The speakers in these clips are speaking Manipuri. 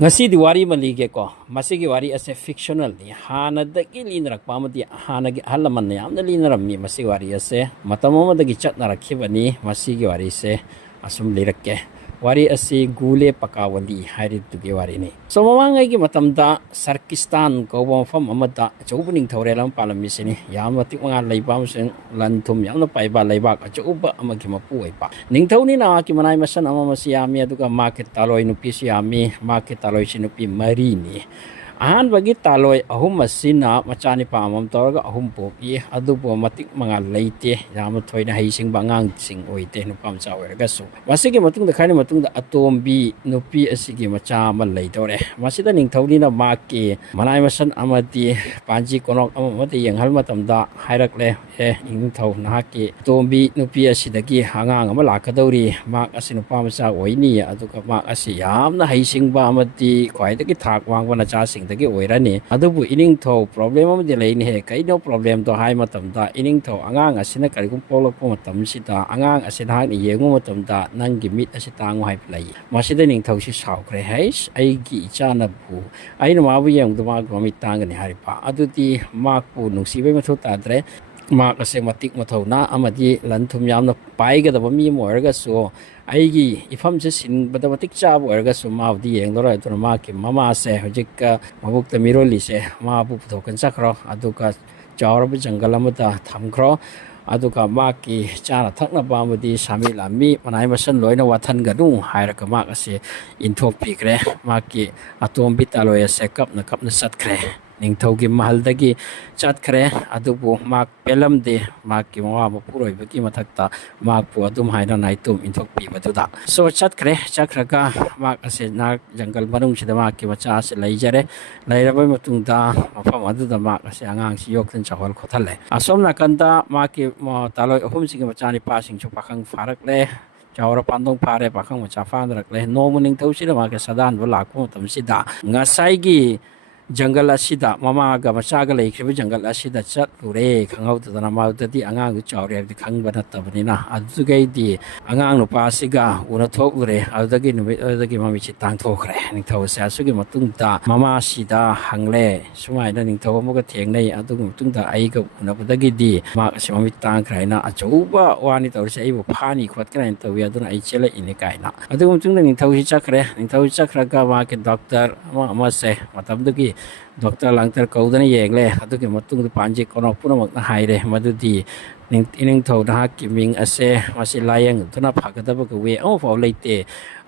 ngasi diwari malige ko masigi wari ase fictional ni hana dagi linrak pamati hana gi halaman ne amna linaram mi masigi wari ase matamoma dagi chatna rakhibani masigi wari se asum lirakke wari ase gule pakawali hairi tuge wari ni so mamangai gi matamda sarkistan ko bom fam amada chaubuning thorelam palami sini yamati manga leibam sen lanthum yamna paiba leiba ka chauba amagi mapu aipa ningthoni na ki manai masan amamasi yami aduga market taloi nupi siami market taloi sinupi mari ni ahan bagi taloi ahum masina machani pa amam torga ahum popi adubo matik mga leite yama thoina haising bangang sing oite nupam chawerga su masigi matung da khani matung da atombi nupi asigi macha ma leitore masida ningthoni na maki manai masan amati panji konok amati yenghal matam da hairakle ningthau nahaki tombi nupi asidagi hangang ama lakadori mak asinu pam cha oini aduka mak asi yamna haising ba amati khwaidagi thak wangwa na cha sing dagi oirani adubu ining tho problem amadi leini he kai no problem to hai matam da ining tho angang asina karigum polok matam sida angang asina ni yengu matam da nangi mit asitang hai plai masida ning tho si saukre hais ai gi chana bu ai no mabu yang do mak mi tang ni hari pa aduti mak pu nusi be mathu ta dre mak ase matik mathau na amadi lanthum yamna pai ga da mi moirga so aigi ifam se sin bada matik cha boirga so ma di yeng do ra to ma ki mama se hojik ka mabuk ta miroli se ma bu thokan sakro aduka chawra bu jangal amata thamkro aduka ma ki chana thakna ba mudi sami lami manai masan loina wathan ga nu haira ka ma ase inthok pikre ma ki atom bitaloya se kap na sat kre ningthaugi mahaldagi chatkre adubu mak pelam de mak ki mawa mapuroi baki mathakta mak pu adum haina naitum inthok pi batuda so chatkre chakraga mak ase nak jangal manung sida mak ki macha ase leijare leirabai matungda mafam aduda mak ase angang si yok tan chawal khothale asom nakanda mak ki taloi ahum sing macha ni pa sing chu pakhang farak le chawra pandong pare pakhang macha fan rak le nomuning thausi ma ke sadan bula ko tam sida ngasai gi jungle asida mama ga macha ga leikhribi jungle asida chat lure khangau ta na ma ti angang chu chawre di khangba na tabani na azugai di angang no pa siga una thok lure adagi nu adagi mami chi tang thokre ning thaw sa sugi matung ta mama sida hangle sumai na ning thaw mo ga theng nei adugu matung ta ai ga una badagi di ma si mami tang khrai na achuba wani taw se ai bu phani khwat kra taw ya dun ai chele ini kai na adugu matung ning thaw si chakre ning thaw chakra ga ma ke doctor ma se matam dugi doctor langtar kaudana yengle adugi matung du panji konok punamak na haire madudi ning thau na ki ming ase masi layang tuna phagada ba we au fo leite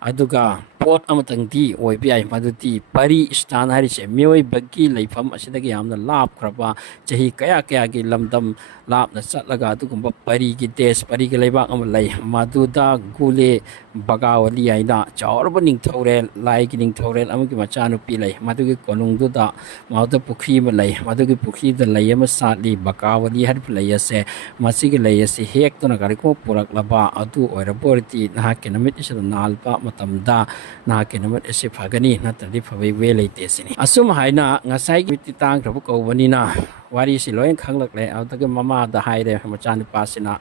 aduga pot amatang di oi pi ai madudi pari stan hari se mioi bagi leifam asidagi yamna lap khraba chahi kaya kaya gi lamdam lap na chatlaga adugumba pari gi des pari gi leibak am lai maduda gule bagawali aina chawrba ning thore lai gi ning thore am gi machanu pi lai madugi konung du da mauda pukhi ma lai madugi pukhi da lai am satli bagawali har play ase masigi lai ase hek to na gari ko purak laba adu oira borti na ke namit is nalpa matamda na ke namat ase phagani na tadi phawei we leite sini asum haina ngasai gi titang rabu ko bani na wari si loin khanglak le autaga mama da haire machani pasina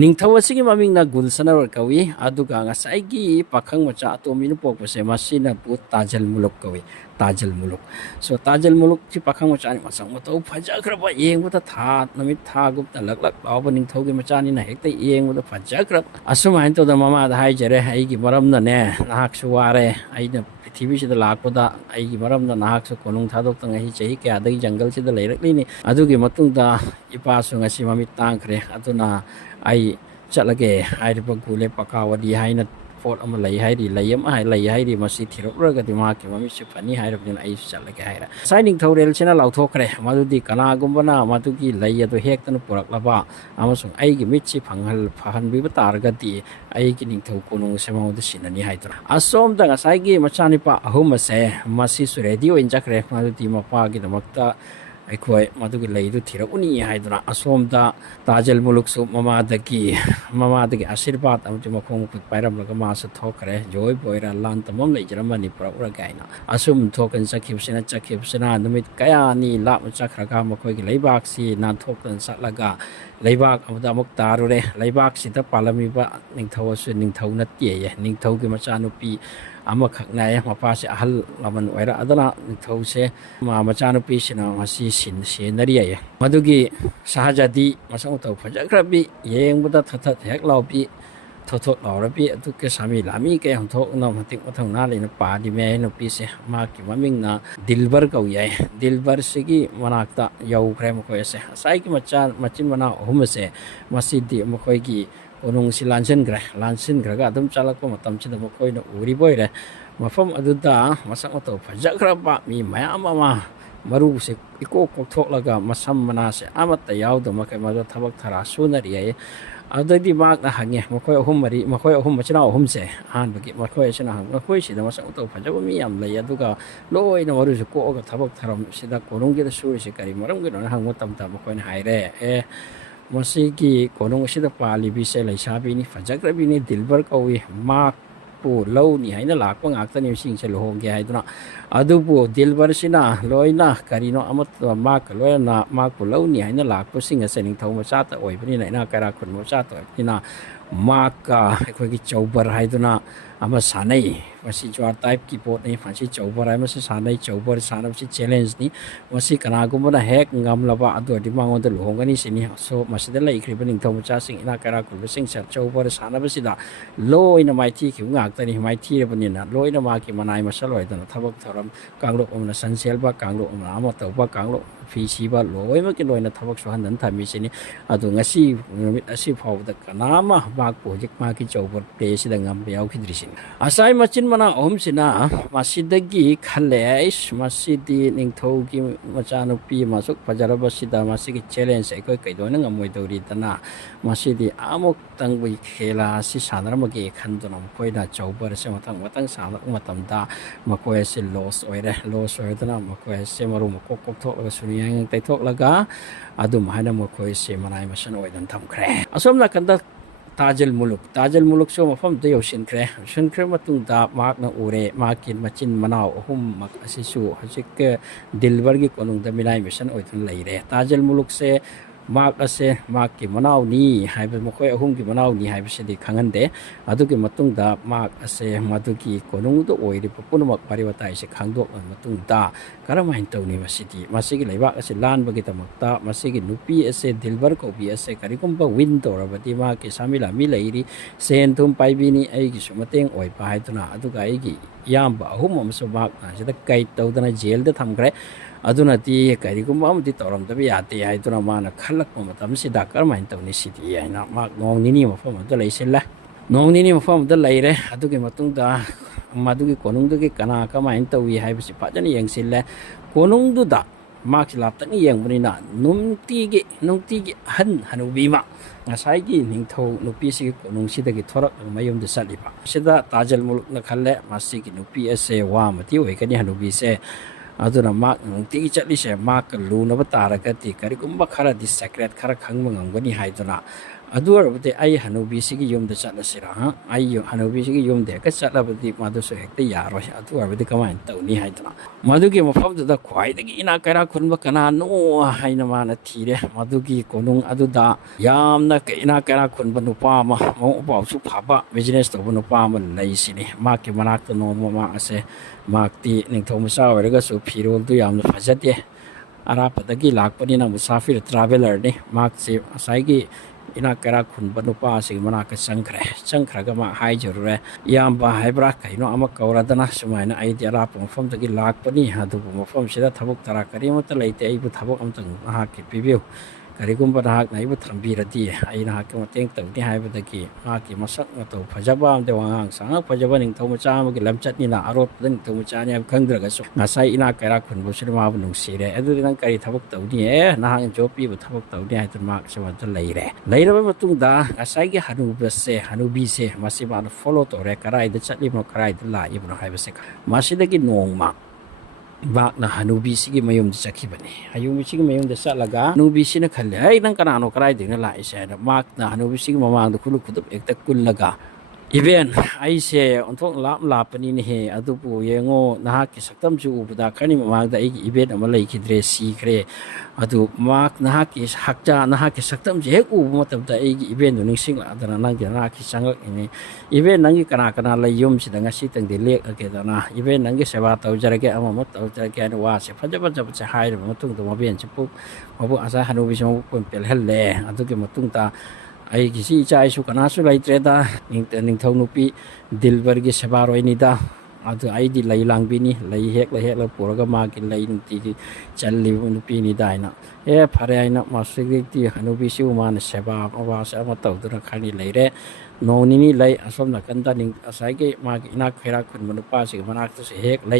ningthau asigi maming na gulsana kawi aduga ngasai gi pakhang macha atominu pokpase masina pu tajal muluk kawi tajal muluk so tajal muluk chi pakhang machani masang mato phajakraba yengbuta tha namit tha gup ta laklak bawa ningthau gi machani na hekta yengbuta phajakrab asum hain to da mama da hai jare ai gi maram na ne nahak suware aina prithibi sida lakpoda ai gi maram na nahak su konung thadok tang hi chahi kya dai jungle sida leirakli ni adugi matung da ipa su ngasi mami tangkre aduna ai chalage ai ri gule pakawadi haina pot am lai hai ri layam hai lai hai ri masi thirok raga di ma ki mami su pani hai rabin ai chalage hai ra signing thorel chena lau thokre madudi kana gumbana madugi lai adu hek tan purak laba amasung ai gi michi phanghal phahan bi batar ga di ai gi ning thau konung semau de sinani hai tura asom da ngasai gi machani pa ahum ase masi su radio in jakre madudi mapa gi damakta aikhoi madugi leidu thirakuni haiduna asomda tajal muluk su mama dagi ashirbat amti makhong put pairam laga ma sa thokre joy boira lan tamam leijaramani pura gaina asum thokan chakhibsina numit kaya ni la chakhraga makhoi gi leibak si na thokan satlaga ꯂꯩꯕꯥꯛ ꯑꯃꯗ ꯑꯃꯨꯛ ꯇꯥꯔꯨꯔꯦ ꯂꯩꯕꯥꯛꯁꯤꯗ ꯄꯥꯜꯂꯝꯃꯤꯕ ꯅꯤꯡꯊꯧ ꯑꯁꯤ ꯅꯤꯡꯊꯧ ꯅꯠꯇꯦꯌꯦ ꯅꯤꯡꯊꯧꯒꯤ ꯃꯆꯥꯅꯨꯄꯤ ꯑꯃꯈꯛꯅ ꯃꯄꯥꯁꯦ ꯑꯍꯜ ꯂꯃꯟ ꯑꯣꯏꯔꯛꯑꯗꯅ ꯅꯤꯡꯊꯧꯁꯦ ꯃꯆꯥꯅꯨꯄꯤꯁꯤꯅ ꯉꯁꯤ ꯁꯦꯟꯅꯔꯤꯌꯦ ꯃꯗꯨꯒꯤ ꯁꯍꯥꯖꯥꯗꯤ ꯃꯁꯛ ꯃꯇꯧ ꯐꯖꯈ꯭ꯔꯕꯤ ꯌꯦꯡꯕꯗ ꯊꯊꯠ ꯍꯦꯛ ꯂꯥꯎꯕꯤ ꯊꯣꯠ ꯂꯥꯎꯔꯕꯤ ꯑꯗꯨꯒ ꯁꯥꯃꯤ ꯂꯥꯃꯤ ꯀꯌꯥꯝ ꯊꯣꯛꯅ ꯃꯇꯤꯛ ꯃꯊꯧ ꯅꯥꯜꯂꯤꯅ ꯄꯥꯜꯂꯤꯃꯦ ꯅꯨꯄꯤꯁꯦ ꯃꯍꯥꯛꯀꯤ ꯃꯃꯤꯡꯅ ꯗꯤꯜꯕꯔ ꯀꯧꯏ ꯌꯥꯏ ꯗꯤꯜꯕꯔꯁꯤꯒꯤ ꯃꯅꯥꯛꯇ ꯌꯧꯈ꯭ꯔꯦ ꯃꯈꯣꯏ ꯑꯁꯦ ꯉꯁꯥꯏꯒꯤ ꯃꯆꯤꯟ ꯃꯅꯥꯎ ꯑꯍꯨꯝ ꯑꯁꯦ ꯃꯁꯤꯗꯤ ꯃꯈꯣꯏꯒꯤ ꯀꯣꯅꯨꯡꯁꯤ ꯂꯥꯟꯁꯤꯟꯈ꯭ꯔꯒ ꯑꯗꯨꯝ ꯆꯠꯂꯛꯄ ꯃꯇꯝꯁꯤꯗ ꯃꯈꯣꯏꯅ ꯎꯔꯤꯕ ꯑꯣꯏꯔꯦ ꯃꯐꯝ ꯑꯗꯨꯗ ꯃꯁꯛ ꯃꯇꯧ ꯐꯖꯈ꯭ꯔꯕ ꯃꯤ ꯃꯌꯥꯝ ꯑꯃ ꯃꯔꯨꯁꯦ ꯏꯀꯣꯛ ꯀꯣꯛꯊꯣꯛꯂꯒ ꯃꯁꯝ ꯃꯅꯥꯁꯦ ꯑꯃꯠꯇ ꯌꯥꯎꯗꯕ ꯃꯈꯩ ꯃꯗꯨ ꯊꯕꯛ ꯊꯔꯥ ꯁꯨꯅꯔꯤ ꯍꯥꯏꯌꯦ ꯑꯗꯨꯗꯩꯗꯤ ꯃꯍꯥꯛꯅ ꯍꯪꯉꯦ ꯃꯈꯣꯏ ꯑꯍꯨꯝ ꯃꯆꯤꯟ ꯃꯅꯥꯎ ꯑꯍꯨꯝꯁꯦ ꯑꯍꯥꯟꯕꯒꯤ ꯃꯈꯣꯏ ꯑꯁꯤꯅ ꯃꯈꯣꯏꯁꯤꯗ ꯃꯁꯛ ꯃꯇꯧ ꯐꯖꯕ ꯃꯤ ꯌꯥꯝ ꯂꯩ ꯑꯗꯨꯒ ꯂꯣꯏꯅ ꯃꯔꯨꯁꯦ ꯀꯣꯛꯑꯒ ꯊꯕꯛ ꯊꯧꯔꯝꯁꯤꯗ ꯀꯣꯅꯨꯡꯒꯤꯗ ꯁꯨꯔꯤꯁꯤ ꯀꯔꯤ ꯃꯔꯝꯒꯤꯅꯣ ꯍꯪꯕ ꯃꯇꯝꯗ ꯃꯈꯣꯏꯅ ꯍꯥꯏꯔꯦ ꯃꯁꯤꯒꯤ ꯀꯣꯅꯨꯡ ꯑꯁꯤꯗ ꯄꯥꯜꯂꯤꯕꯤꯁꯦ ꯂꯩꯁꯥꯕꯤꯅꯤ ꯐꯖꯈ꯭ꯔꯕꯤꯅꯤ ꯗꯤꯜꯕꯔ ꯀꯧꯏ ꯃꯍꯥꯛꯄꯨ ꯂꯧꯅꯤ ꯍꯥꯏꯅ ꯂꯥꯛꯄ ꯉꯥꯛꯇꯅꯤ ꯁꯤꯡꯁꯦ ꯂꯨꯍꯣꯡꯒꯦ ꯍꯥꯏꯗꯨꯅ ꯑꯗꯨꯕꯨ ꯗꯤꯜꯕꯔꯁꯤꯅ ꯂꯣꯏꯅ ꯀꯔꯤꯅꯣ ꯑꯃꯠꯇ ꯃꯍꯥꯛꯀ ꯂꯣꯏꯅꯅ ꯃꯍꯥꯛꯄꯨ ꯂꯧꯅꯤ ꯍꯥꯏꯅ ꯂꯥꯛꯄꯁꯤꯡ ꯑꯁꯦ ꯅꯤꯡꯊꯧ ꯃꯆꯥꯇ ꯑꯣꯏꯕꯅꯤꯅ ꯏꯅꯥꯛ ꯀꯩꯔꯥꯛ ꯈꯨꯟꯕ ꯃꯆꯥꯇ ꯑꯣꯏꯕꯅꯤꯅ ꯃꯍꯥꯛꯀ ꯑꯩꯈꯣꯏꯒꯤ ꯆꯧꯕꯔ ꯍꯥꯏꯗꯨꯅ ꯑꯃ ꯁꯥꯟꯅꯩ ꯃꯁꯤ ꯖ꯭ꯋꯥꯔ ꯇꯥꯏꯞꯀꯤ ꯄꯣꯠꯅꯤ ꯃꯁꯤ ꯆꯧꯕꯔ ꯍꯥꯏꯕꯁꯤ ꯁꯥꯟꯅꯩ ꯆꯧꯕꯔ ꯁꯥꯟꯅꯕꯁꯤ ꯆꯦꯂꯦꯟꯖꯅꯤ ꯃꯁꯤ ꯀꯅꯥꯒꯨꯝꯕꯅ ꯍꯦꯛ ꯉꯝꯂꯕ ꯑꯗꯨ ꯑꯣꯏꯔꯗꯤ ꯃꯉꯣꯟꯗ ꯂꯨꯍꯣꯡꯒꯅꯤ ꯁꯤꯅꯤ ꯃꯁꯤꯗ ꯂꯩꯈ꯭ꯔꯤꯕ ꯅꯤꯡꯊꯧ ꯃꯆꯥꯁꯤꯡ ꯏꯅꯥꯛ ꯀꯩꯔꯥꯛ ꯈꯨꯟꯕꯁꯤꯡꯁꯦ ꯆꯧꯕꯔ ꯁꯥꯟꯅꯕꯁꯤꯗ ꯂꯣꯏꯅ ꯃꯥꯏꯊꯤꯈꯤꯕ ꯉꯥꯛꯇꯅꯤ ꯃꯥꯏꯊꯤꯔꯕꯅꯤꯅ ꯂꯣꯏꯅ ꯃꯥꯒꯤ ꯃꯅꯥꯏ ꯃꯁꯜ ꯑꯣꯏꯗꯅ ꯊꯕꯛ ꯊꯧꯔꯝ ꯀꯥꯡꯂꯨꯞ ꯑꯃꯅ ꯁꯟ ꯁꯦꯜꯕ ꯀꯥꯡꯂꯨꯞ ꯑꯃꯅ ꯑꯃ ꯇꯧꯕ ꯀꯥꯡꯂꯨꯞ ꯐꯤ ꯁꯤꯕ ꯂꯣꯏꯅꯃꯛꯀꯤ ꯂꯣꯏꯅ ꯊꯕꯛ ꯁꯨꯍꯟꯗꯅ ꯊꯝꯃꯤꯁꯤꯅꯤ ꯑꯗꯨ ꯉꯁꯤ ꯅꯨꯃꯤꯠ ꯑꯁꯤ ꯐꯥꯎꯕꯗ ꯀꯅꯥꯃ ꯃꯍꯥꯛꯄꯨ ꯍꯧꯖꯤꯛ ꯃꯥꯒꯤ ꯆꯧꯕꯔ ꯄ꯭ꯂꯦꯁꯤꯗ ꯉꯝꯕ ꯌꯥꯎꯈꯤꯗ꯭ꯔꯤꯁꯤꯅꯤ ꯉꯁꯥꯏ ꯃꯆꯤꯟ ꯃꯅꯥꯎ ꯑꯍꯨꯝꯁꯤꯅ ꯃꯁꯤꯗꯒꯤ ꯈꯜꯂꯦ ꯃꯁꯤꯗꯤ ꯅꯤꯡꯊꯧꯒꯤ ꯃꯆꯥꯅꯨꯄꯤ ꯑꯁꯨꯛ ꯐꯖꯔꯕꯁꯤꯗ ꯃꯁꯤꯒꯤ ꯆꯦꯂꯦꯟꯖ ꯑꯩꯈꯣꯏ ꯀꯩꯗꯧꯅ ꯉꯝꯃꯣꯏꯗꯧꯔꯤꯗꯅ ꯃꯁꯤꯗꯤ ꯑꯃꯨꯛꯇꯪꯕꯨ ꯈꯦꯂꯥ ꯑꯁꯤ ꯁꯥꯟꯅꯔꯝꯃꯒꯦ ꯈꯟꯗꯨꯅ ꯃꯈꯣꯏꯅ ꯆꯧꯕꯔꯁꯦ ꯃꯊꯪ ꯁꯥꯟꯅꯔꯛꯄ ꯃꯇꯝꯗ ꯃꯈꯣꯏ ꯑꯁꯤ ꯂꯣꯁ ꯑꯣꯏꯗꯨꯅ ꯃꯈꯣꯏ ꯑꯁꯤ ꯃꯔꯨ ꯃꯀꯣꯛ ꯀꯣꯛꯊꯣꯛꯂꯒ ꯁꯨꯅꯤꯌꯥꯡ ꯇꯩꯊꯣꯛꯂꯒ ꯑꯗꯨꯝ ꯍꯥꯏꯅ ꯃꯈꯣꯏꯁꯤ ꯃꯅꯥꯏ ꯃꯁꯟ ꯑꯣꯏꯗꯨꯅ ꯊꯝꯈ꯭ꯔꯦ ꯑꯁꯣꯝ ꯅꯥꯀꯟꯗ ꯇꯥꯖꯜ ꯃꯨꯂꯨꯛꯁꯨ ꯃꯐꯝꯗꯨꯗ ꯌꯧꯁꯤꯟꯈ꯭ꯔꯕ ꯃꯇꯨꯡꯗ ꯃꯍꯥꯛꯅ ꯎꯔꯦ ꯃꯍꯥꯛꯀꯤ ꯃꯆꯤꯟ ꯃꯅꯥꯎ ꯑꯍꯨꯝꯃꯛ ꯑꯁꯤꯁꯨ ꯍꯧꯖꯤꯛ ꯗꯤꯜꯕꯔꯒꯤ ꯀꯣꯅꯨꯡꯗ ꯃꯤꯅꯥꯏ ꯃꯤꯁꯟ ꯑꯣꯏꯗꯨꯅ ꯂꯩꯔꯦ ꯇꯥꯖꯜ ꯃꯨꯂꯨꯛꯁꯦ ꯃꯍꯥꯛ ꯑꯁꯦ ꯃꯍꯥꯛꯀꯤ ꯃꯅꯥꯎꯅꯤ ꯍꯥꯏꯕ ꯃꯈꯣꯏ ꯑꯍꯨꯝꯒꯤ ꯃꯅꯥꯎꯅꯤ ꯍꯥꯏꯕꯁꯤꯗꯤ ꯈꯪꯍꯟꯗꯦ ꯑꯗꯨꯒꯤ ꯃꯇꯨꯡꯗ ꯃꯍꯥꯛ ꯑꯁꯦ ꯃꯗꯨꯒꯤ ꯀꯣꯅꯨꯡꯗ ꯑꯣꯏꯔꯤꯕ ꯄꯨꯝꯅꯃꯛ ꯋꯥꯔꯤ ꯋꯥꯇꯥꯏꯁꯦ ꯈꯪꯗꯣꯛꯂꯕ ꯃꯇꯨꯡꯗ ꯀꯔꯝꯍꯥꯏꯅ ꯇꯧꯅꯤ ꯃꯁꯤꯒꯤ ꯂꯩꯕꯥꯛ ꯑꯁꯤ ꯂꯥꯟꯕꯒꯤꯗꯃꯛꯇ ꯃꯁꯤꯒꯤ ꯅꯨꯄꯤ ꯑꯁꯦ ꯗꯤꯜꯕꯔ ꯀꯧꯕꯤ ꯑꯁꯦ ꯀꯔꯤꯒꯨꯝꯕ ꯋꯤꯟ ꯇꯧꯔꯕꯗꯤ ꯃꯍꯥꯛꯀꯤ ꯁꯥꯃꯤ ꯂꯥꯃꯤ ꯂꯩꯔꯤ ꯁꯦꯟ ꯊꯨꯝ ꯄꯥꯏꯕꯤꯅꯤ ꯑꯩꯒꯤꯁꯨ ꯃꯇꯦꯡ ꯑꯣꯏꯕ ꯍꯥꯏꯗꯨꯅ ꯑꯗꯨꯒ ꯑꯩꯒꯤ ꯏꯌꯥꯝꯕ ꯑꯍꯨꯝ ꯑꯃꯁꯨ ꯃꯍꯥꯛꯅ ꯁꯤꯗ ꯀꯩꯠ ꯇꯧꯗꯅ ꯖꯦꯜꯗ ꯊꯝꯈ꯭ꯔꯦ ꯑꯗꯨꯅꯗꯤ ꯀꯔꯤꯒꯨꯝꯕ ꯑꯃꯗꯤ ꯇꯧꯔꯝꯗꯕ ꯌꯥꯗꯦ ꯍꯥꯏꯗꯨꯅ ꯃꯥꯅ ꯈꯜꯂꯛꯄ ꯃꯇꯝꯁꯤꯗ ꯀꯔꯝꯍꯥꯏꯅ ꯇꯧꯅꯤ ꯁꯤꯗꯤ ꯍꯥꯏꯅ ꯃꯍꯥꯛ ꯅꯣꯡ ꯅꯤꯅꯤ ꯃꯐꯝ ꯑꯗꯨꯗ ꯂꯩꯁꯤꯜꯂꯦ ꯅꯣꯡ ꯅꯤꯅꯤ ꯃꯐꯝ ꯑꯗꯨꯗ ꯂꯩꯔꯦ ꯑꯗꯨꯒꯤ ꯃꯇꯨꯡꯗ ꯃꯗꯨꯒꯤ ꯀꯣꯅꯨꯡꯗꯨꯒꯤ ꯀꯅꯥ ꯀꯃꯥꯏꯅ ꯇꯧꯏ ꯍꯥꯏꯕꯁꯤ ꯐꯖꯅ ꯌꯦꯡꯁꯤꯜꯂꯦ ꯀꯣꯅꯨꯡꯗꯨꯗ ꯃꯍꯥꯛꯁꯤ ꯂꯥꯞꯇꯛꯅ ꯌꯦꯡꯕꯅꯤꯅ ꯅꯨꯡꯇꯤꯒꯤ ꯑꯍꯟ ꯍꯅꯨꯕꯤ ꯑꯃ ꯉꯁꯥꯏꯒꯤ ꯅꯤꯡꯊꯧ ꯅꯨꯄꯤꯁꯤꯒꯤ ꯀꯣꯅꯨꯡꯁꯤꯗꯒꯤ ꯊꯣꯔꯛꯂꯒ ꯃꯌꯨꯝꯗ ꯆꯠꯂꯤꯕ ꯁꯤꯗ ꯇꯥꯖꯜ ꯃꯨꯂꯨꯛꯅ ꯈꯜꯂꯦ ꯃꯁꯤꯒꯤ ꯅꯨꯄꯤ ꯑꯁꯦ ꯋꯥꯃꯗꯤ ꯑꯣꯏꯒꯅꯤ ꯍꯅꯨꯕꯤꯁꯦ ꯑꯗꯨꯅ ꯃꯍꯥꯛꯅ ꯅꯨꯡꯇꯤꯒꯤ ꯆꯠꯂꯤꯁꯦ ꯃꯍꯥꯛꯀ ꯂꯨꯅꯕ ꯇꯥꯔꯒꯗꯤ ꯀꯔꯤꯒꯨꯝꯕ ꯈꯔꯗꯤ ꯁꯦꯀ꯭ꯔꯦꯠ ꯈꯔ ꯈꯪꯕ ꯉꯝꯒꯅꯤ ꯍꯥꯏꯗꯨꯅ ꯑꯗꯨ ꯑꯣꯏꯔꯕꯗꯤ ꯑꯩ ꯍꯅꯨꯕꯤꯁꯤꯒꯤ ꯌꯨꯝꯗ ꯆꯠꯂꯁꯤꯔ ꯑꯩ ꯍꯅꯨꯕꯤꯁꯤꯒꯤ ꯌꯨꯝꯗ ꯍꯦꯛꯇ ꯆꯠꯂꯕꯗꯤ ꯃꯗꯨꯁꯨ ꯍꯦꯛꯇ ꯌꯥꯔꯣꯏ ꯑꯗꯨ ꯑꯣꯏꯔꯕꯗꯤ ꯀꯃꯥꯏꯅ ꯇꯧꯅꯤ ꯍꯥꯏꯗꯨꯅ ꯃꯗꯨꯒꯤ ꯃꯐꯝꯗꯨꯗ ꯈ꯭ꯋꯥꯏꯗꯒꯤ ꯏꯅꯥꯛ ꯀꯩꯔꯥꯛ ꯈꯨꯟꯕ ꯀꯅꯥꯅꯣ ꯍꯥꯏꯅ ꯃꯥꯅ ꯊꯤꯔꯦ ꯃꯗꯨꯒꯤ ꯀꯣꯅꯨꯡ ꯑꯗꯨꯗ ꯌꯥꯝꯅ ꯏꯅꯥꯛ ꯀꯩꯔꯥꯛ ꯈꯨꯟꯕ ꯅꯨꯄꯥ ꯑꯃ ꯃꯕꯨꯛ ꯃꯄꯥꯎꯁꯨ ꯐꯕ ꯕꯤꯖꯤꯅꯦꯁ ꯇꯧꯕ ꯅꯨꯄꯥ ꯑꯃ ꯂꯩꯁꯤꯅꯤ ꯃꯍꯥꯛꯀꯤ ꯃꯅꯥꯛꯇ ꯅꯣꯡꯃ ꯃꯍꯥꯛꯇꯤ ꯅꯤꯡꯊꯧ ꯃꯆꯥ ꯑꯣꯏꯔꯒꯁꯨ ꯐꯤꯔꯣꯜꯗꯨ ꯌꯥꯝꯅ ꯐꯖꯗꯦ ꯑꯔꯥꯞꯄꯗꯒꯤ ꯂꯥꯛꯄꯅꯤꯅ ꯃꯨꯁꯥꯐꯤꯔ ꯇ꯭ꯔꯥꯚꯦꯂꯔꯅꯤ ꯃꯍꯥꯛꯁꯤ ꯉꯁꯥꯏꯒꯤ ꯏꯅꯥꯛ ꯀꯩꯔꯥꯛ ꯈꯨꯟꯕ ꯅꯨꯄꯥ ꯑꯁꯤꯒꯤ ꯃꯅꯥꯛꯇ ꯆꯪꯈ꯭ꯔꯒ ꯃꯍꯥꯛ ꯍꯥꯏꯖꯔꯨꯔꯦ ꯏꯌꯥꯝꯕ ꯍꯥꯏꯕ꯭ꯔꯥ ꯀꯩꯅꯣ ꯑꯃ ꯀꯧꯔꯗꯅ ꯁꯨꯃꯥꯏꯅ ꯑꯩꯗꯤ ꯑꯔꯥꯞꯄ ꯃꯐꯝꯗꯒꯤ ꯂꯥꯛꯄꯅꯤ ꯑꯗꯨꯕꯨ ꯃꯐꯝꯁꯤꯗ ꯊꯕꯛ ꯊꯔꯥꯛ ꯀꯔꯤꯃꯠꯇ ꯂꯩꯇꯦ ꯑꯩꯕꯨ ꯊꯕꯛ ꯑꯃꯇꯪ ꯅꯍꯥꯛꯀꯤ ꯄꯤꯕꯤꯌꯨ ꯀꯔꯤꯒꯨꯝꯕ ꯅꯍꯥꯛꯅ ꯑꯩꯕꯨ ꯊꯝꯕꯤꯔꯗꯤ ꯑꯩ ꯅꯍꯥꯛꯀꯤ ꯃꯇꯦꯡ ꯇꯧꯅꯤ ꯍꯥꯏꯕꯗꯒꯤ ꯃꯍꯥꯛꯀꯤ ꯃꯁꯛ ꯃꯇꯧ ꯐꯖꯕ ꯑꯃꯗꯤ ꯋꯥꯉꯥꯡ ꯁꯉꯥꯡ ꯐꯖꯕ ꯅꯤꯡꯊꯧ ꯃꯆꯥ ꯑꯃꯒꯤ ꯂꯝꯆꯠꯅꯤꯅ ꯑꯔꯣꯠꯄꯗ ꯅꯤꯡꯊꯧ ꯃꯆꯥꯅꯤ ꯍꯥꯏꯕ ꯈꯪꯗ꯭ꯔꯒꯁꯨ ꯉꯁꯥꯏ ꯏꯅꯥꯛ ꯀꯩꯔꯥꯛ ꯈꯨꯟꯕꯁꯤꯅ ꯃꯥꯕꯨ ꯅꯨꯡꯁꯤꯔꯦ ꯑꯗꯨꯗꯤ ꯅꯪ ꯀꯔꯤ ꯊꯕꯛ ꯇꯧꯅꯤ ꯅꯍꯥꯛꯅ ꯖꯣꯕ ꯄꯤꯕ ꯊꯕꯛ ꯇꯧꯅꯤ ꯍꯥꯏꯗꯨꯅ ꯃꯍꯥꯛꯁꯦ ꯃꯗꯨ ꯂꯩꯔꯕ ꯃꯇꯨꯡꯗ ꯉꯁꯥꯏꯒꯤ ꯍꯅꯨꯕꯤꯁꯦ ꯃꯁꯤ ꯃꯥꯅ ꯐꯣꯂꯣ ꯇꯧꯔꯦ ꯀꯗꯥꯏꯗ ꯆꯠꯂꯤꯕꯅꯣ ꯀꯗꯥꯏꯗ ꯂꯥꯛꯏꯕꯅꯣ ꯍꯥꯏꯕꯁꯦ ꯃꯁꯤꯗꯒꯤ ꯅꯣꯡꯃ ꯃꯍꯥꯛꯅ ꯍꯅꯨꯕꯤꯁꯤꯒꯤ ꯃꯌꯨꯝꯗ ꯆꯠꯈꯤꯕꯅꯤ ꯍꯅꯨꯕꯤꯁꯤꯒꯤ ꯃꯌꯨꯝꯗ ꯆꯠꯂꯒ ꯍꯅꯨꯕꯤꯁꯤꯅ ꯈꯜꯂꯦ ꯅꯪ ꯀꯅꯥꯅꯣ ꯀꯗꯥꯏꯗꯒꯤꯅꯣ ꯂꯥꯛꯏꯁꯦ ꯍꯥꯏꯅ ꯃꯍꯥꯛꯅ ꯍꯅꯨꯕꯤꯁꯤꯒꯤ ꯃꯃꯥꯡꯗ ꯈꯨꯗꯨꯞ ꯍꯦꯛꯇ ꯀꯨꯜꯂꯒ อีเวนไอเสียอันทงลาปนี่นี่เฮอดูปูเยงโง่นะฮะกิสักตั้มจูอุปดาคันนี้มาได้อีเวนอมาเลยคิดเรซีเครอดูมากนะฮะกิหักจานะฮะกิสักตั้มเจอุปมาตั้งแต่อีเวนตัวนึงสิ่งละแต่นั่งกินนะฮะกิสังก์iniอีเวนนั่งกิกันเลยยมสิดังสิตั้งเดลีกเกตนะอีเวนนั่งกิเสวะตัวจระเกะอามาตัวจระเกะนี่ว่าเสพจะจะหายเลยมาตุ้งตัวมาเบียนชิบุกมาบุกอาศัยฮันนูบิชมาบุกเป็นเปลเฮลเล่อดูกิมาตุ้งตาไอ้กิสิใจสุกันอาสุไลเตรดานิ่งทองนุปีดิลเบอร์กิเสบารอยนิดาอาดูไอ้ดิไลลังบินีไลเฮกแล้วปวดก็มากินไลนิตีจัลลิวนุปีนิดานะพาร์ไอ้นะมาสุกิตีฮันุบิชิวมาเนเสบามาว่าเสมาตัวตัวขันนี่ไลเร่โนนี่ไลอาสมนักกันตานิ่งอาศัยกิมากินักเคราคุณมนุษย์ป้าสิกมานักตัวเสเฮกไล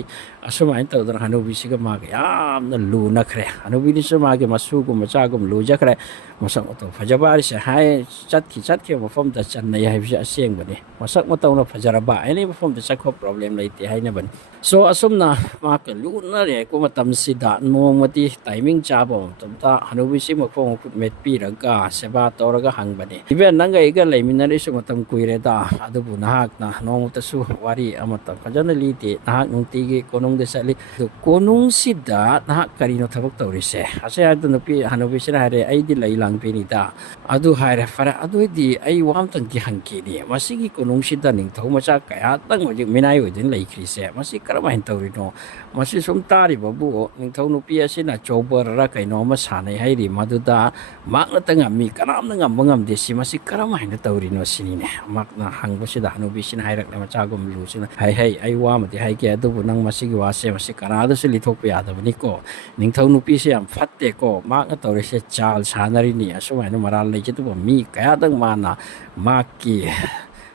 อาสมัยตัวตัวฮันุบิชิกมากิยามนั่นลูนักเคราฮันุบินิสมากิมาสุกุมาจากุมลูจักเครามาสักตัวพจบาริเสหายจัดขี้มาฟอมแต่จันในให้พิจารณาเสียงบันนี้มาสักมาตัวนับพจารบะไอ้นี่มาฟอมแต่สักข้อ problem เลยที่ให้เนี่ยบันso asumna mak luna re ko matam sida no mati timing chabo tamta hanubisi mapong met pi raga seba toraga hangbani even nanga iga leiminari su matam kuire da adubu nahak na no mutasu wari amata kajana li ti nahak nungti gi konung de sali du konung sida nahak karino thabak tawrise ase adu nupi hanubisi na re ai di leilang pi ni da adu haire fara adu di ai wam tang ki hangki ni masigi konung sida ning thoma cha kaya tang mo minai udin lei krise masi karamahin tawrino masi sumtari babu ningthau nupi asina chobar ra kaino ma sanai hairi maduda makna tanga mi karam na ngam desi masi karamahin tawrino sinine makna hangbasida hanubi sin hairak na machagum lusina hai ai wa mati hai ke adu bunang masi gi wase masi karada se lithok pa yada bani ko ningthau nupi se am fatte ko makna tawri se chal sanari ni asumai no maral le jitu mi kaya dang mana maki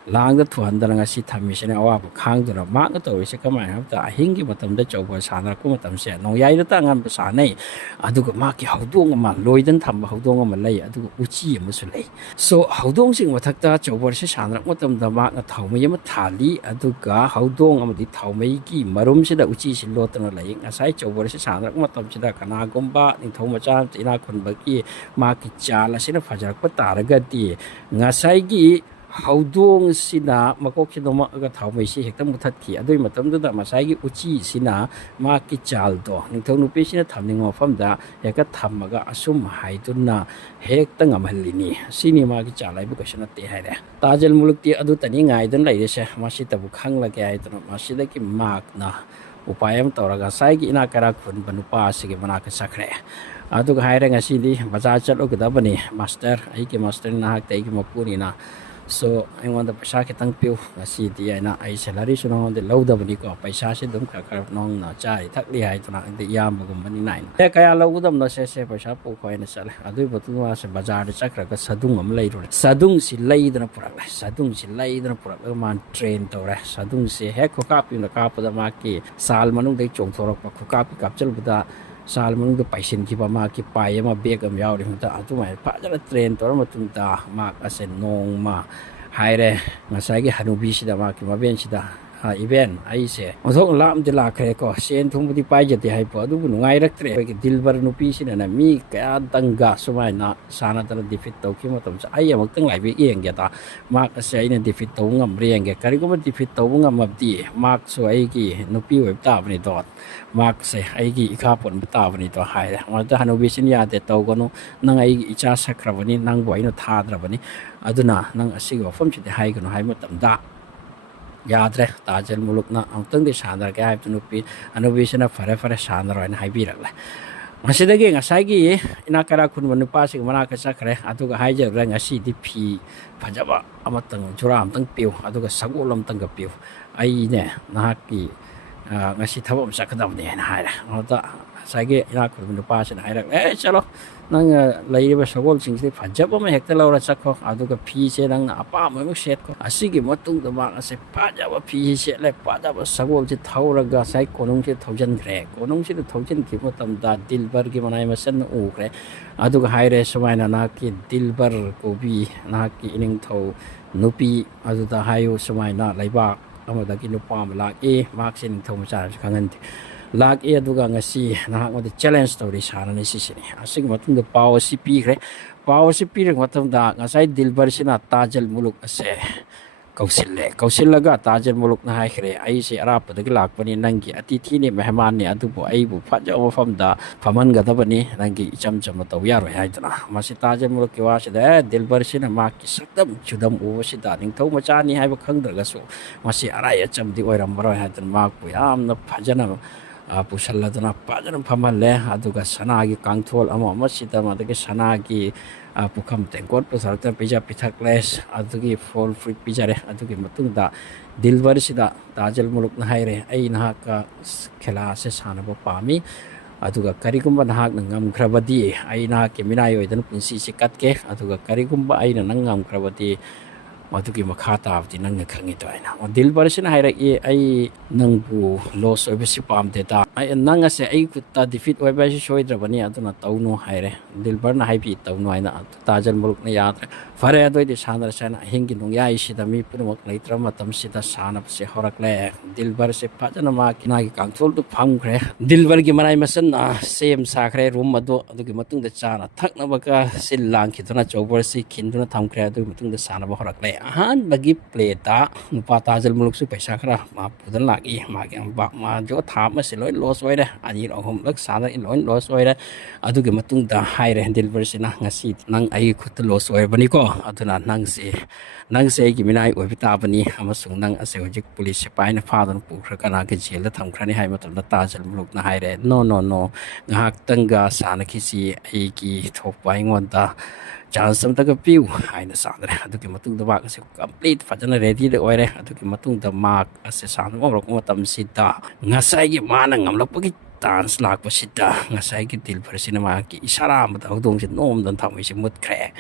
lang da thuan da nga si thami se awa bu khang da ma nga to se ka mai ha ta hing gi matam da chau ba sa na ko matam se no yai da ta ngam sa nei adu ko ma ki haudong ma loi dan tham ba haudong ma lei adu ko uchi ma su lei so haudong sing ma thak ta chau ba se sa na matam da ma nga thau mai ma thali adu ka haudong am di thau mai ki marum se da uchi si lo ta na lei nga sai chau ba se sa na matam se da kana gom ba ning thau ma cha ina khun ba ki ma ki cha la se na fajar pa ta ra ga ti nga sai gi haudong sina makok sinoma aga thawmai si hekta muthat ki adoi matam da masai gi uchi sina ma ki chal do ningthau nupi sina thamning ofam da heka thamaga asum haidunna hekta ngamhalini sini ma ki chalai bu kasana te haire tajal muluk ti adu tani ngai dan lai se masi tabu khang la ke ai tano masi da ki mak na upayam toraga sai gi ina kara khun banupa sige mana ka sakre adu ga haire ngasi di baza chalo ga bani master ai ki master na hak tai ki mapuni na so I want the paisa ke tang piu si ti na ai salary su no de lo da bani ko paisa se dum kha kha nong na chai thak li hai tuna de yam bagum bani nai e kaya lo dum no se paisa pu ko ina sale adu botu wa se bazar de chakra ka sadung am lai ro sadung si lai da purak la sadung si lai da purak man train to ra sadung se he ko ka pi na ka pa da ma ki sal manung de chong thorok pa ko ka pi kap chal buda sal manung de paisin ki pa ma ki pai ma beg am yaw de ta atu mai pa jara train to ma tum ta ma asen nong ma haire ngasai gi hanubi sida ma ki ma ben sida event ai se othok lam de la khre ko sen thum budi pai jati hai po du bu ngai rak tre ki dilbar nupi sina na mi ka danga sumai na sana tan defeat to ki ma tom sa ai am tang lai bi eng ya ta mak se ina defeat to ngam rieng ge kari ko ma defeat to ngam mab di mak so ai ki nupi web ta bani dot mak se ai gi ikha pon ta bani to hai ma ta hanubi sin ya de to ko no nang ai icha sakra bani nang boi no tha dra bani aduna nang asig wa fam chi de hai ko no hai ma tam da yadre tajal muluk na angtang di sandar ke hai tunupi anubi sina fare sandar ina hai birak la masidagi ngasai gi ina kara kun manupa sig mana ka sakre atu ga hai je rang asi di phi phajaba amatang churam tang piu atu ga sagulam tang ga piu ai ne na ki ngasi thabam sakadam ne na hai la ta sai gi ina kun manupa sina hai rak chalo nang lai ba sagol sing se phajab ma hekta laura sakho adu ka phi se nang apa ma mu set ko asigi matung da ma ase phajab phi se le phajab sagol je thaura ga sai konung se thousand gre konung se thousand ki mo tam da dilbar ki manai ma san u gre adu ka haire samai na ki dilbar ko bi na ki ining thau nupi adu da hayu samai na laiba amada ki nupa ma la e mak sin thau ma cha kangan lag e aduga ngasi nahak mo de challenge story sana ni sisini asig matung de power cp re matam da ngasai dilbar sina tajal muluk ase ꯀꯧꯁꯤꯜꯂꯒ ꯇꯥꯖꯜ ꯃꯨꯂꯨꯛꯅ ꯍꯥꯏꯈ꯭ꯔꯦ ꯑꯩꯁꯦ ꯑꯔꯥꯞꯄꯗꯒꯤ ꯂꯥꯛꯄꯅꯤ ꯅꯪꯒꯤ ꯑꯇꯤꯊꯤꯅꯤ ꯃꯦꯍꯃꯥꯟꯅꯤ ꯑꯗꯨꯕꯨ ꯑꯩꯕꯨ ꯐꯖꯕ ꯃꯐꯝꯗ ꯐꯝꯍꯟꯒꯗꯕꯅꯤ ꯅꯪꯒꯤ ꯏꯆꯝ ꯆꯝꯅ ꯇꯧꯕ ꯌꯥꯔꯣꯏ ꯍꯥꯏꯗꯨꯅ ꯃꯁꯤ ꯇꯥꯖꯜ ꯃꯨꯂꯨꯛꯀꯤ ꯋꯥꯁꯤꯗ ꯗꯤꯜꯕꯔꯁꯤꯅ ꯃꯍꯥꯛꯀꯤ ꯁꯛꯇꯝ ꯆꯨꯗꯝ ꯎꯕꯁꯤꯗ ꯅꯤꯡꯊꯧ ꯃꯆꯥꯅꯤ ꯍꯥꯏꯕ ꯈꯪꯗ꯭ꯔꯒꯁꯨ ꯃꯁꯤ ꯑꯔꯥꯏ ꯑꯆꯝꯕꯗꯤ ꯑꯣꯏꯔꯝꯃꯔꯣꯏ ꯍꯥꯏꯗꯨꯅ ꯃꯍꯥꯛꯄꯨ ꯌꯥꯝꯅ ꯐꯖꯅ ꯄꯨꯁꯜꯂꯗꯨꯅ ꯐꯖꯅ ꯐꯝꯍꯜꯂꯦ ꯑꯗꯨꯒ ꯁꯅꯥꯒꯤ ꯀꯥꯡꯊꯣꯜ ꯑꯃꯁꯤꯗ ꯃꯗꯒꯤ ꯁꯅꯥꯒꯤ ꯄꯨꯈꯝ ꯇꯦꯡꯀꯣꯠ ꯄꯨꯊꯣꯔꯛꯇꯨꯅ ꯄꯤꯖ ꯄꯤꯊꯛꯂꯦ ꯑꯗꯨꯒꯤ ꯐꯣꯜ ꯐ꯭ꯔꯨꯏꯠ ꯄꯤꯖꯔꯦ ꯑꯗꯨꯒꯤ ꯃꯇꯨꯡꯗ ꯗꯤꯜꯕꯔꯁꯤꯗ ꯇꯥꯖꯜ ꯃꯨꯂꯨꯛꯅ ꯍꯥꯏꯔꯦ ꯑꯩ ꯅꯍꯥꯛꯀ ꯈꯦꯂꯥ ꯑꯁꯦ ꯁꯥꯟꯅꯕ ꯄꯥꯝꯃꯤ ꯑꯗꯨꯒ ꯀꯔꯤꯒꯨꯝꯕ ꯅꯍꯥꯛꯅ ꯉꯝꯈ꯭ꯔꯕꯗꯤ ꯑꯩ ꯅꯍꯥꯛꯀꯤ ꯃꯤꯅꯥꯏ ꯑꯣꯏꯗꯅ ꯄꯨꯟꯁꯤꯁꯤ ꯀꯠꯀꯦ ꯑꯗꯨꯒ ꯀꯔꯤꯒꯨꯝꯕ ꯑꯩꯅ ꯅꯪ ꯉꯝꯈ꯭ꯔꯕꯗꯤ ꯃꯗꯨꯒꯤ ꯃꯈꯥ ꯇꯥꯕꯗꯤ ꯅꯪꯅ ꯈꯪꯉꯤꯗꯣ ꯑꯩꯅ ꯗꯤꯜꯕꯔꯁꯤꯅ ꯍꯥꯏꯔꯛꯏ ꯑꯩ ꯅꯪꯕꯨ ꯂꯣꯁ ꯑꯣꯏꯕꯁꯤ ꯄꯥꯝꯗꯦꯗ ꯅꯪ ꯑꯁꯦ ꯑꯩ ꯈꯨꯠꯇ ꯗꯤꯐꯤꯠ ꯑꯣꯏꯕ ꯍꯥꯏꯁꯤ ꯁꯣꯏꯗ꯭ꯔꯕꯅꯤ ꯑꯗꯨꯅ ꯇꯧꯅꯨ ꯍꯥꯏꯔꯦ ꯗꯤꯜꯕꯔꯅ ꯍꯥꯏꯕꯤ ꯇꯧꯅꯨ ꯍꯥꯏꯅ ꯇꯥꯖꯜ ꯃꯨꯂꯨꯛꯅ ꯌꯥꯗ꯭ꯔꯦ ꯐꯔꯦ ꯑꯗꯨꯑꯣꯏꯗꯤ ꯁꯥꯟꯅꯔꯁꯦ ꯍꯥꯏꯅ ꯑꯍꯤꯡꯒꯤ ꯅꯣꯡꯌꯥꯏꯁꯤꯗ ꯃꯤ ꯄꯨꯝꯅꯃꯛ ꯂꯩꯇ꯭ꯔꯕ ꯃꯇꯝꯁꯤꯗ ꯁꯥꯟꯅꯕꯁꯦ ꯍꯧꯔꯛꯂꯦ ꯗꯤꯜꯕꯔꯁꯦ ꯐꯖꯅ ꯃꯥꯒꯤ ꯀꯥꯡꯊꯣꯜꯗꯨ ꯐꯝꯈ꯭ꯔꯦ ꯗꯤꯜꯕꯔꯒꯤ ꯃꯔꯥꯏ ꯃꯆꯟꯅ ꯁꯦꯝ ꯁꯥꯈ꯭ꯔꯦ ꯔꯨꯝ ꯑꯗꯨ ꯑꯗꯨꯒꯤ ꯃꯇꯨꯡꯗ ꯆꯥꯅ ꯊꯛꯅꯕꯒ ꯁꯤꯜ ꯂꯥꯡꯈꯤꯗꯨꯅ ꯆꯧꯕꯔꯁꯤ ꯈꯤꯟꯗꯨꯅ ꯊꯝꯈ꯭ꯔꯦ ꯑꯗꯨꯒꯤ ꯃꯇꯨꯡꯗ ꯁꯥꯟꯅꯕ ꯍꯧꯔꯛꯂꯦ ꯑꯍꯥꯟꯕꯒꯤ ꯄ꯭ꯂꯦꯗ ꯅꯨꯄꯥ ꯇꯥꯖꯜ ꯃꯨꯂꯨꯛꯁꯨ ꯄꯩꯁꯥ ꯈꯔ ꯄꯨꯗꯨꯅ ꯂꯥꯛꯏ ꯃꯥꯒꯤ ꯃꯥꯁꯨ ꯊꯥ ꯑꯃꯁꯤ ꯂꯣꯏ ꯂꯣꯁ ꯑꯣꯏꯔꯦ ꯑꯅꯤꯔꯛ ꯑꯍꯨꯝꯂꯛ ꯁꯥꯟꯅꯔꯤ ꯂꯣꯏ ꯂꯣꯁ ꯑꯣꯏꯔꯦ ꯑꯗꯨꯒꯤ ꯃꯇꯨꯡꯗ ꯍꯥꯏꯔꯦ ꯗꯤꯜꯕꯔꯁꯤꯅ ꯉꯁꯤ ꯅꯪ ꯑꯩꯒꯤ ꯈꯨꯠꯇ ꯂꯣꯁ ꯑꯣꯏꯔꯕꯅꯤꯀꯣ ꯑꯗꯨꯅ ꯅꯪꯁꯦ ꯑꯩꯒꯤ ꯃꯤꯅꯥꯏ ꯑꯣꯏꯕ ꯇꯥꯕꯅꯤ ꯑꯃꯁꯨꯡ ꯅꯪ ꯑꯁꯦ ꯍꯧꯖꯤꯛ ꯄꯨꯂꯤꯁ ꯁꯤꯄꯥꯏꯅ ꯐꯥꯗꯨꯅ ꯄꯨꯈ꯭ꯔ ꯀꯅꯥꯒꯤ ꯖꯦꯜꯗ ꯊꯝꯈ꯭ꯔꯅꯤ ꯍꯥꯏꯕ ꯃꯇꯝꯗ ꯇꯥꯖꯜ ꯃꯨꯂꯨꯛꯅ ꯍꯥꯏꯔꯦ ꯅꯣ ꯉꯥꯏꯍꯥꯛꯇꯪꯒ ꯁꯥꯟꯅꯈꯤꯁꯤ ꯑꯩꯒꯤ ꯊꯣꯛꯄ ꯑꯩꯉꯣꯟꯗ ꯆꯥꯟꯁ ꯑꯃꯇꯒ ꯄꯤꯌꯨ ꯍꯥꯏꯅ ꯁꯥꯟꯅꯔꯦ ꯑꯗꯨꯒꯤ ꯃꯇꯨꯡꯗ ꯃꯍꯥꯛ ꯑꯁꯤ ꯀꯝꯄ꯭ꯂꯤꯠ ꯐꯖꯅ ꯔꯦꯗꯤꯗ ꯑꯣꯏꯔꯦ ꯑꯗꯨꯒꯤ ꯃꯇꯨꯡꯗ ꯃꯍꯥꯛ ꯑꯁꯦ ꯁꯥꯟꯅꯕ ꯍꯧꯔꯛꯄ ꯃꯇꯝꯁꯤꯗ ꯉꯁꯥꯏꯒꯤ ꯃꯥꯅ ꯉꯝꯂꯛꯄꯒꯤ ꯆꯥꯟꯁ ꯂꯥꯛꯄꯁꯤꯗ ꯉꯁꯥꯏꯒꯤ ꯗꯤꯜꯕꯔꯁꯤꯅ ꯃꯍꯥꯛꯀꯤ ꯏꯁꯥꯔꯥ ꯑꯃꯗ ꯍꯧꯗꯣꯡꯁꯤ ꯅꯣꯝꯗꯅ ꯊꯝꯃꯣꯏꯁꯤ ꯃꯨꯠꯈ꯭ꯔꯦ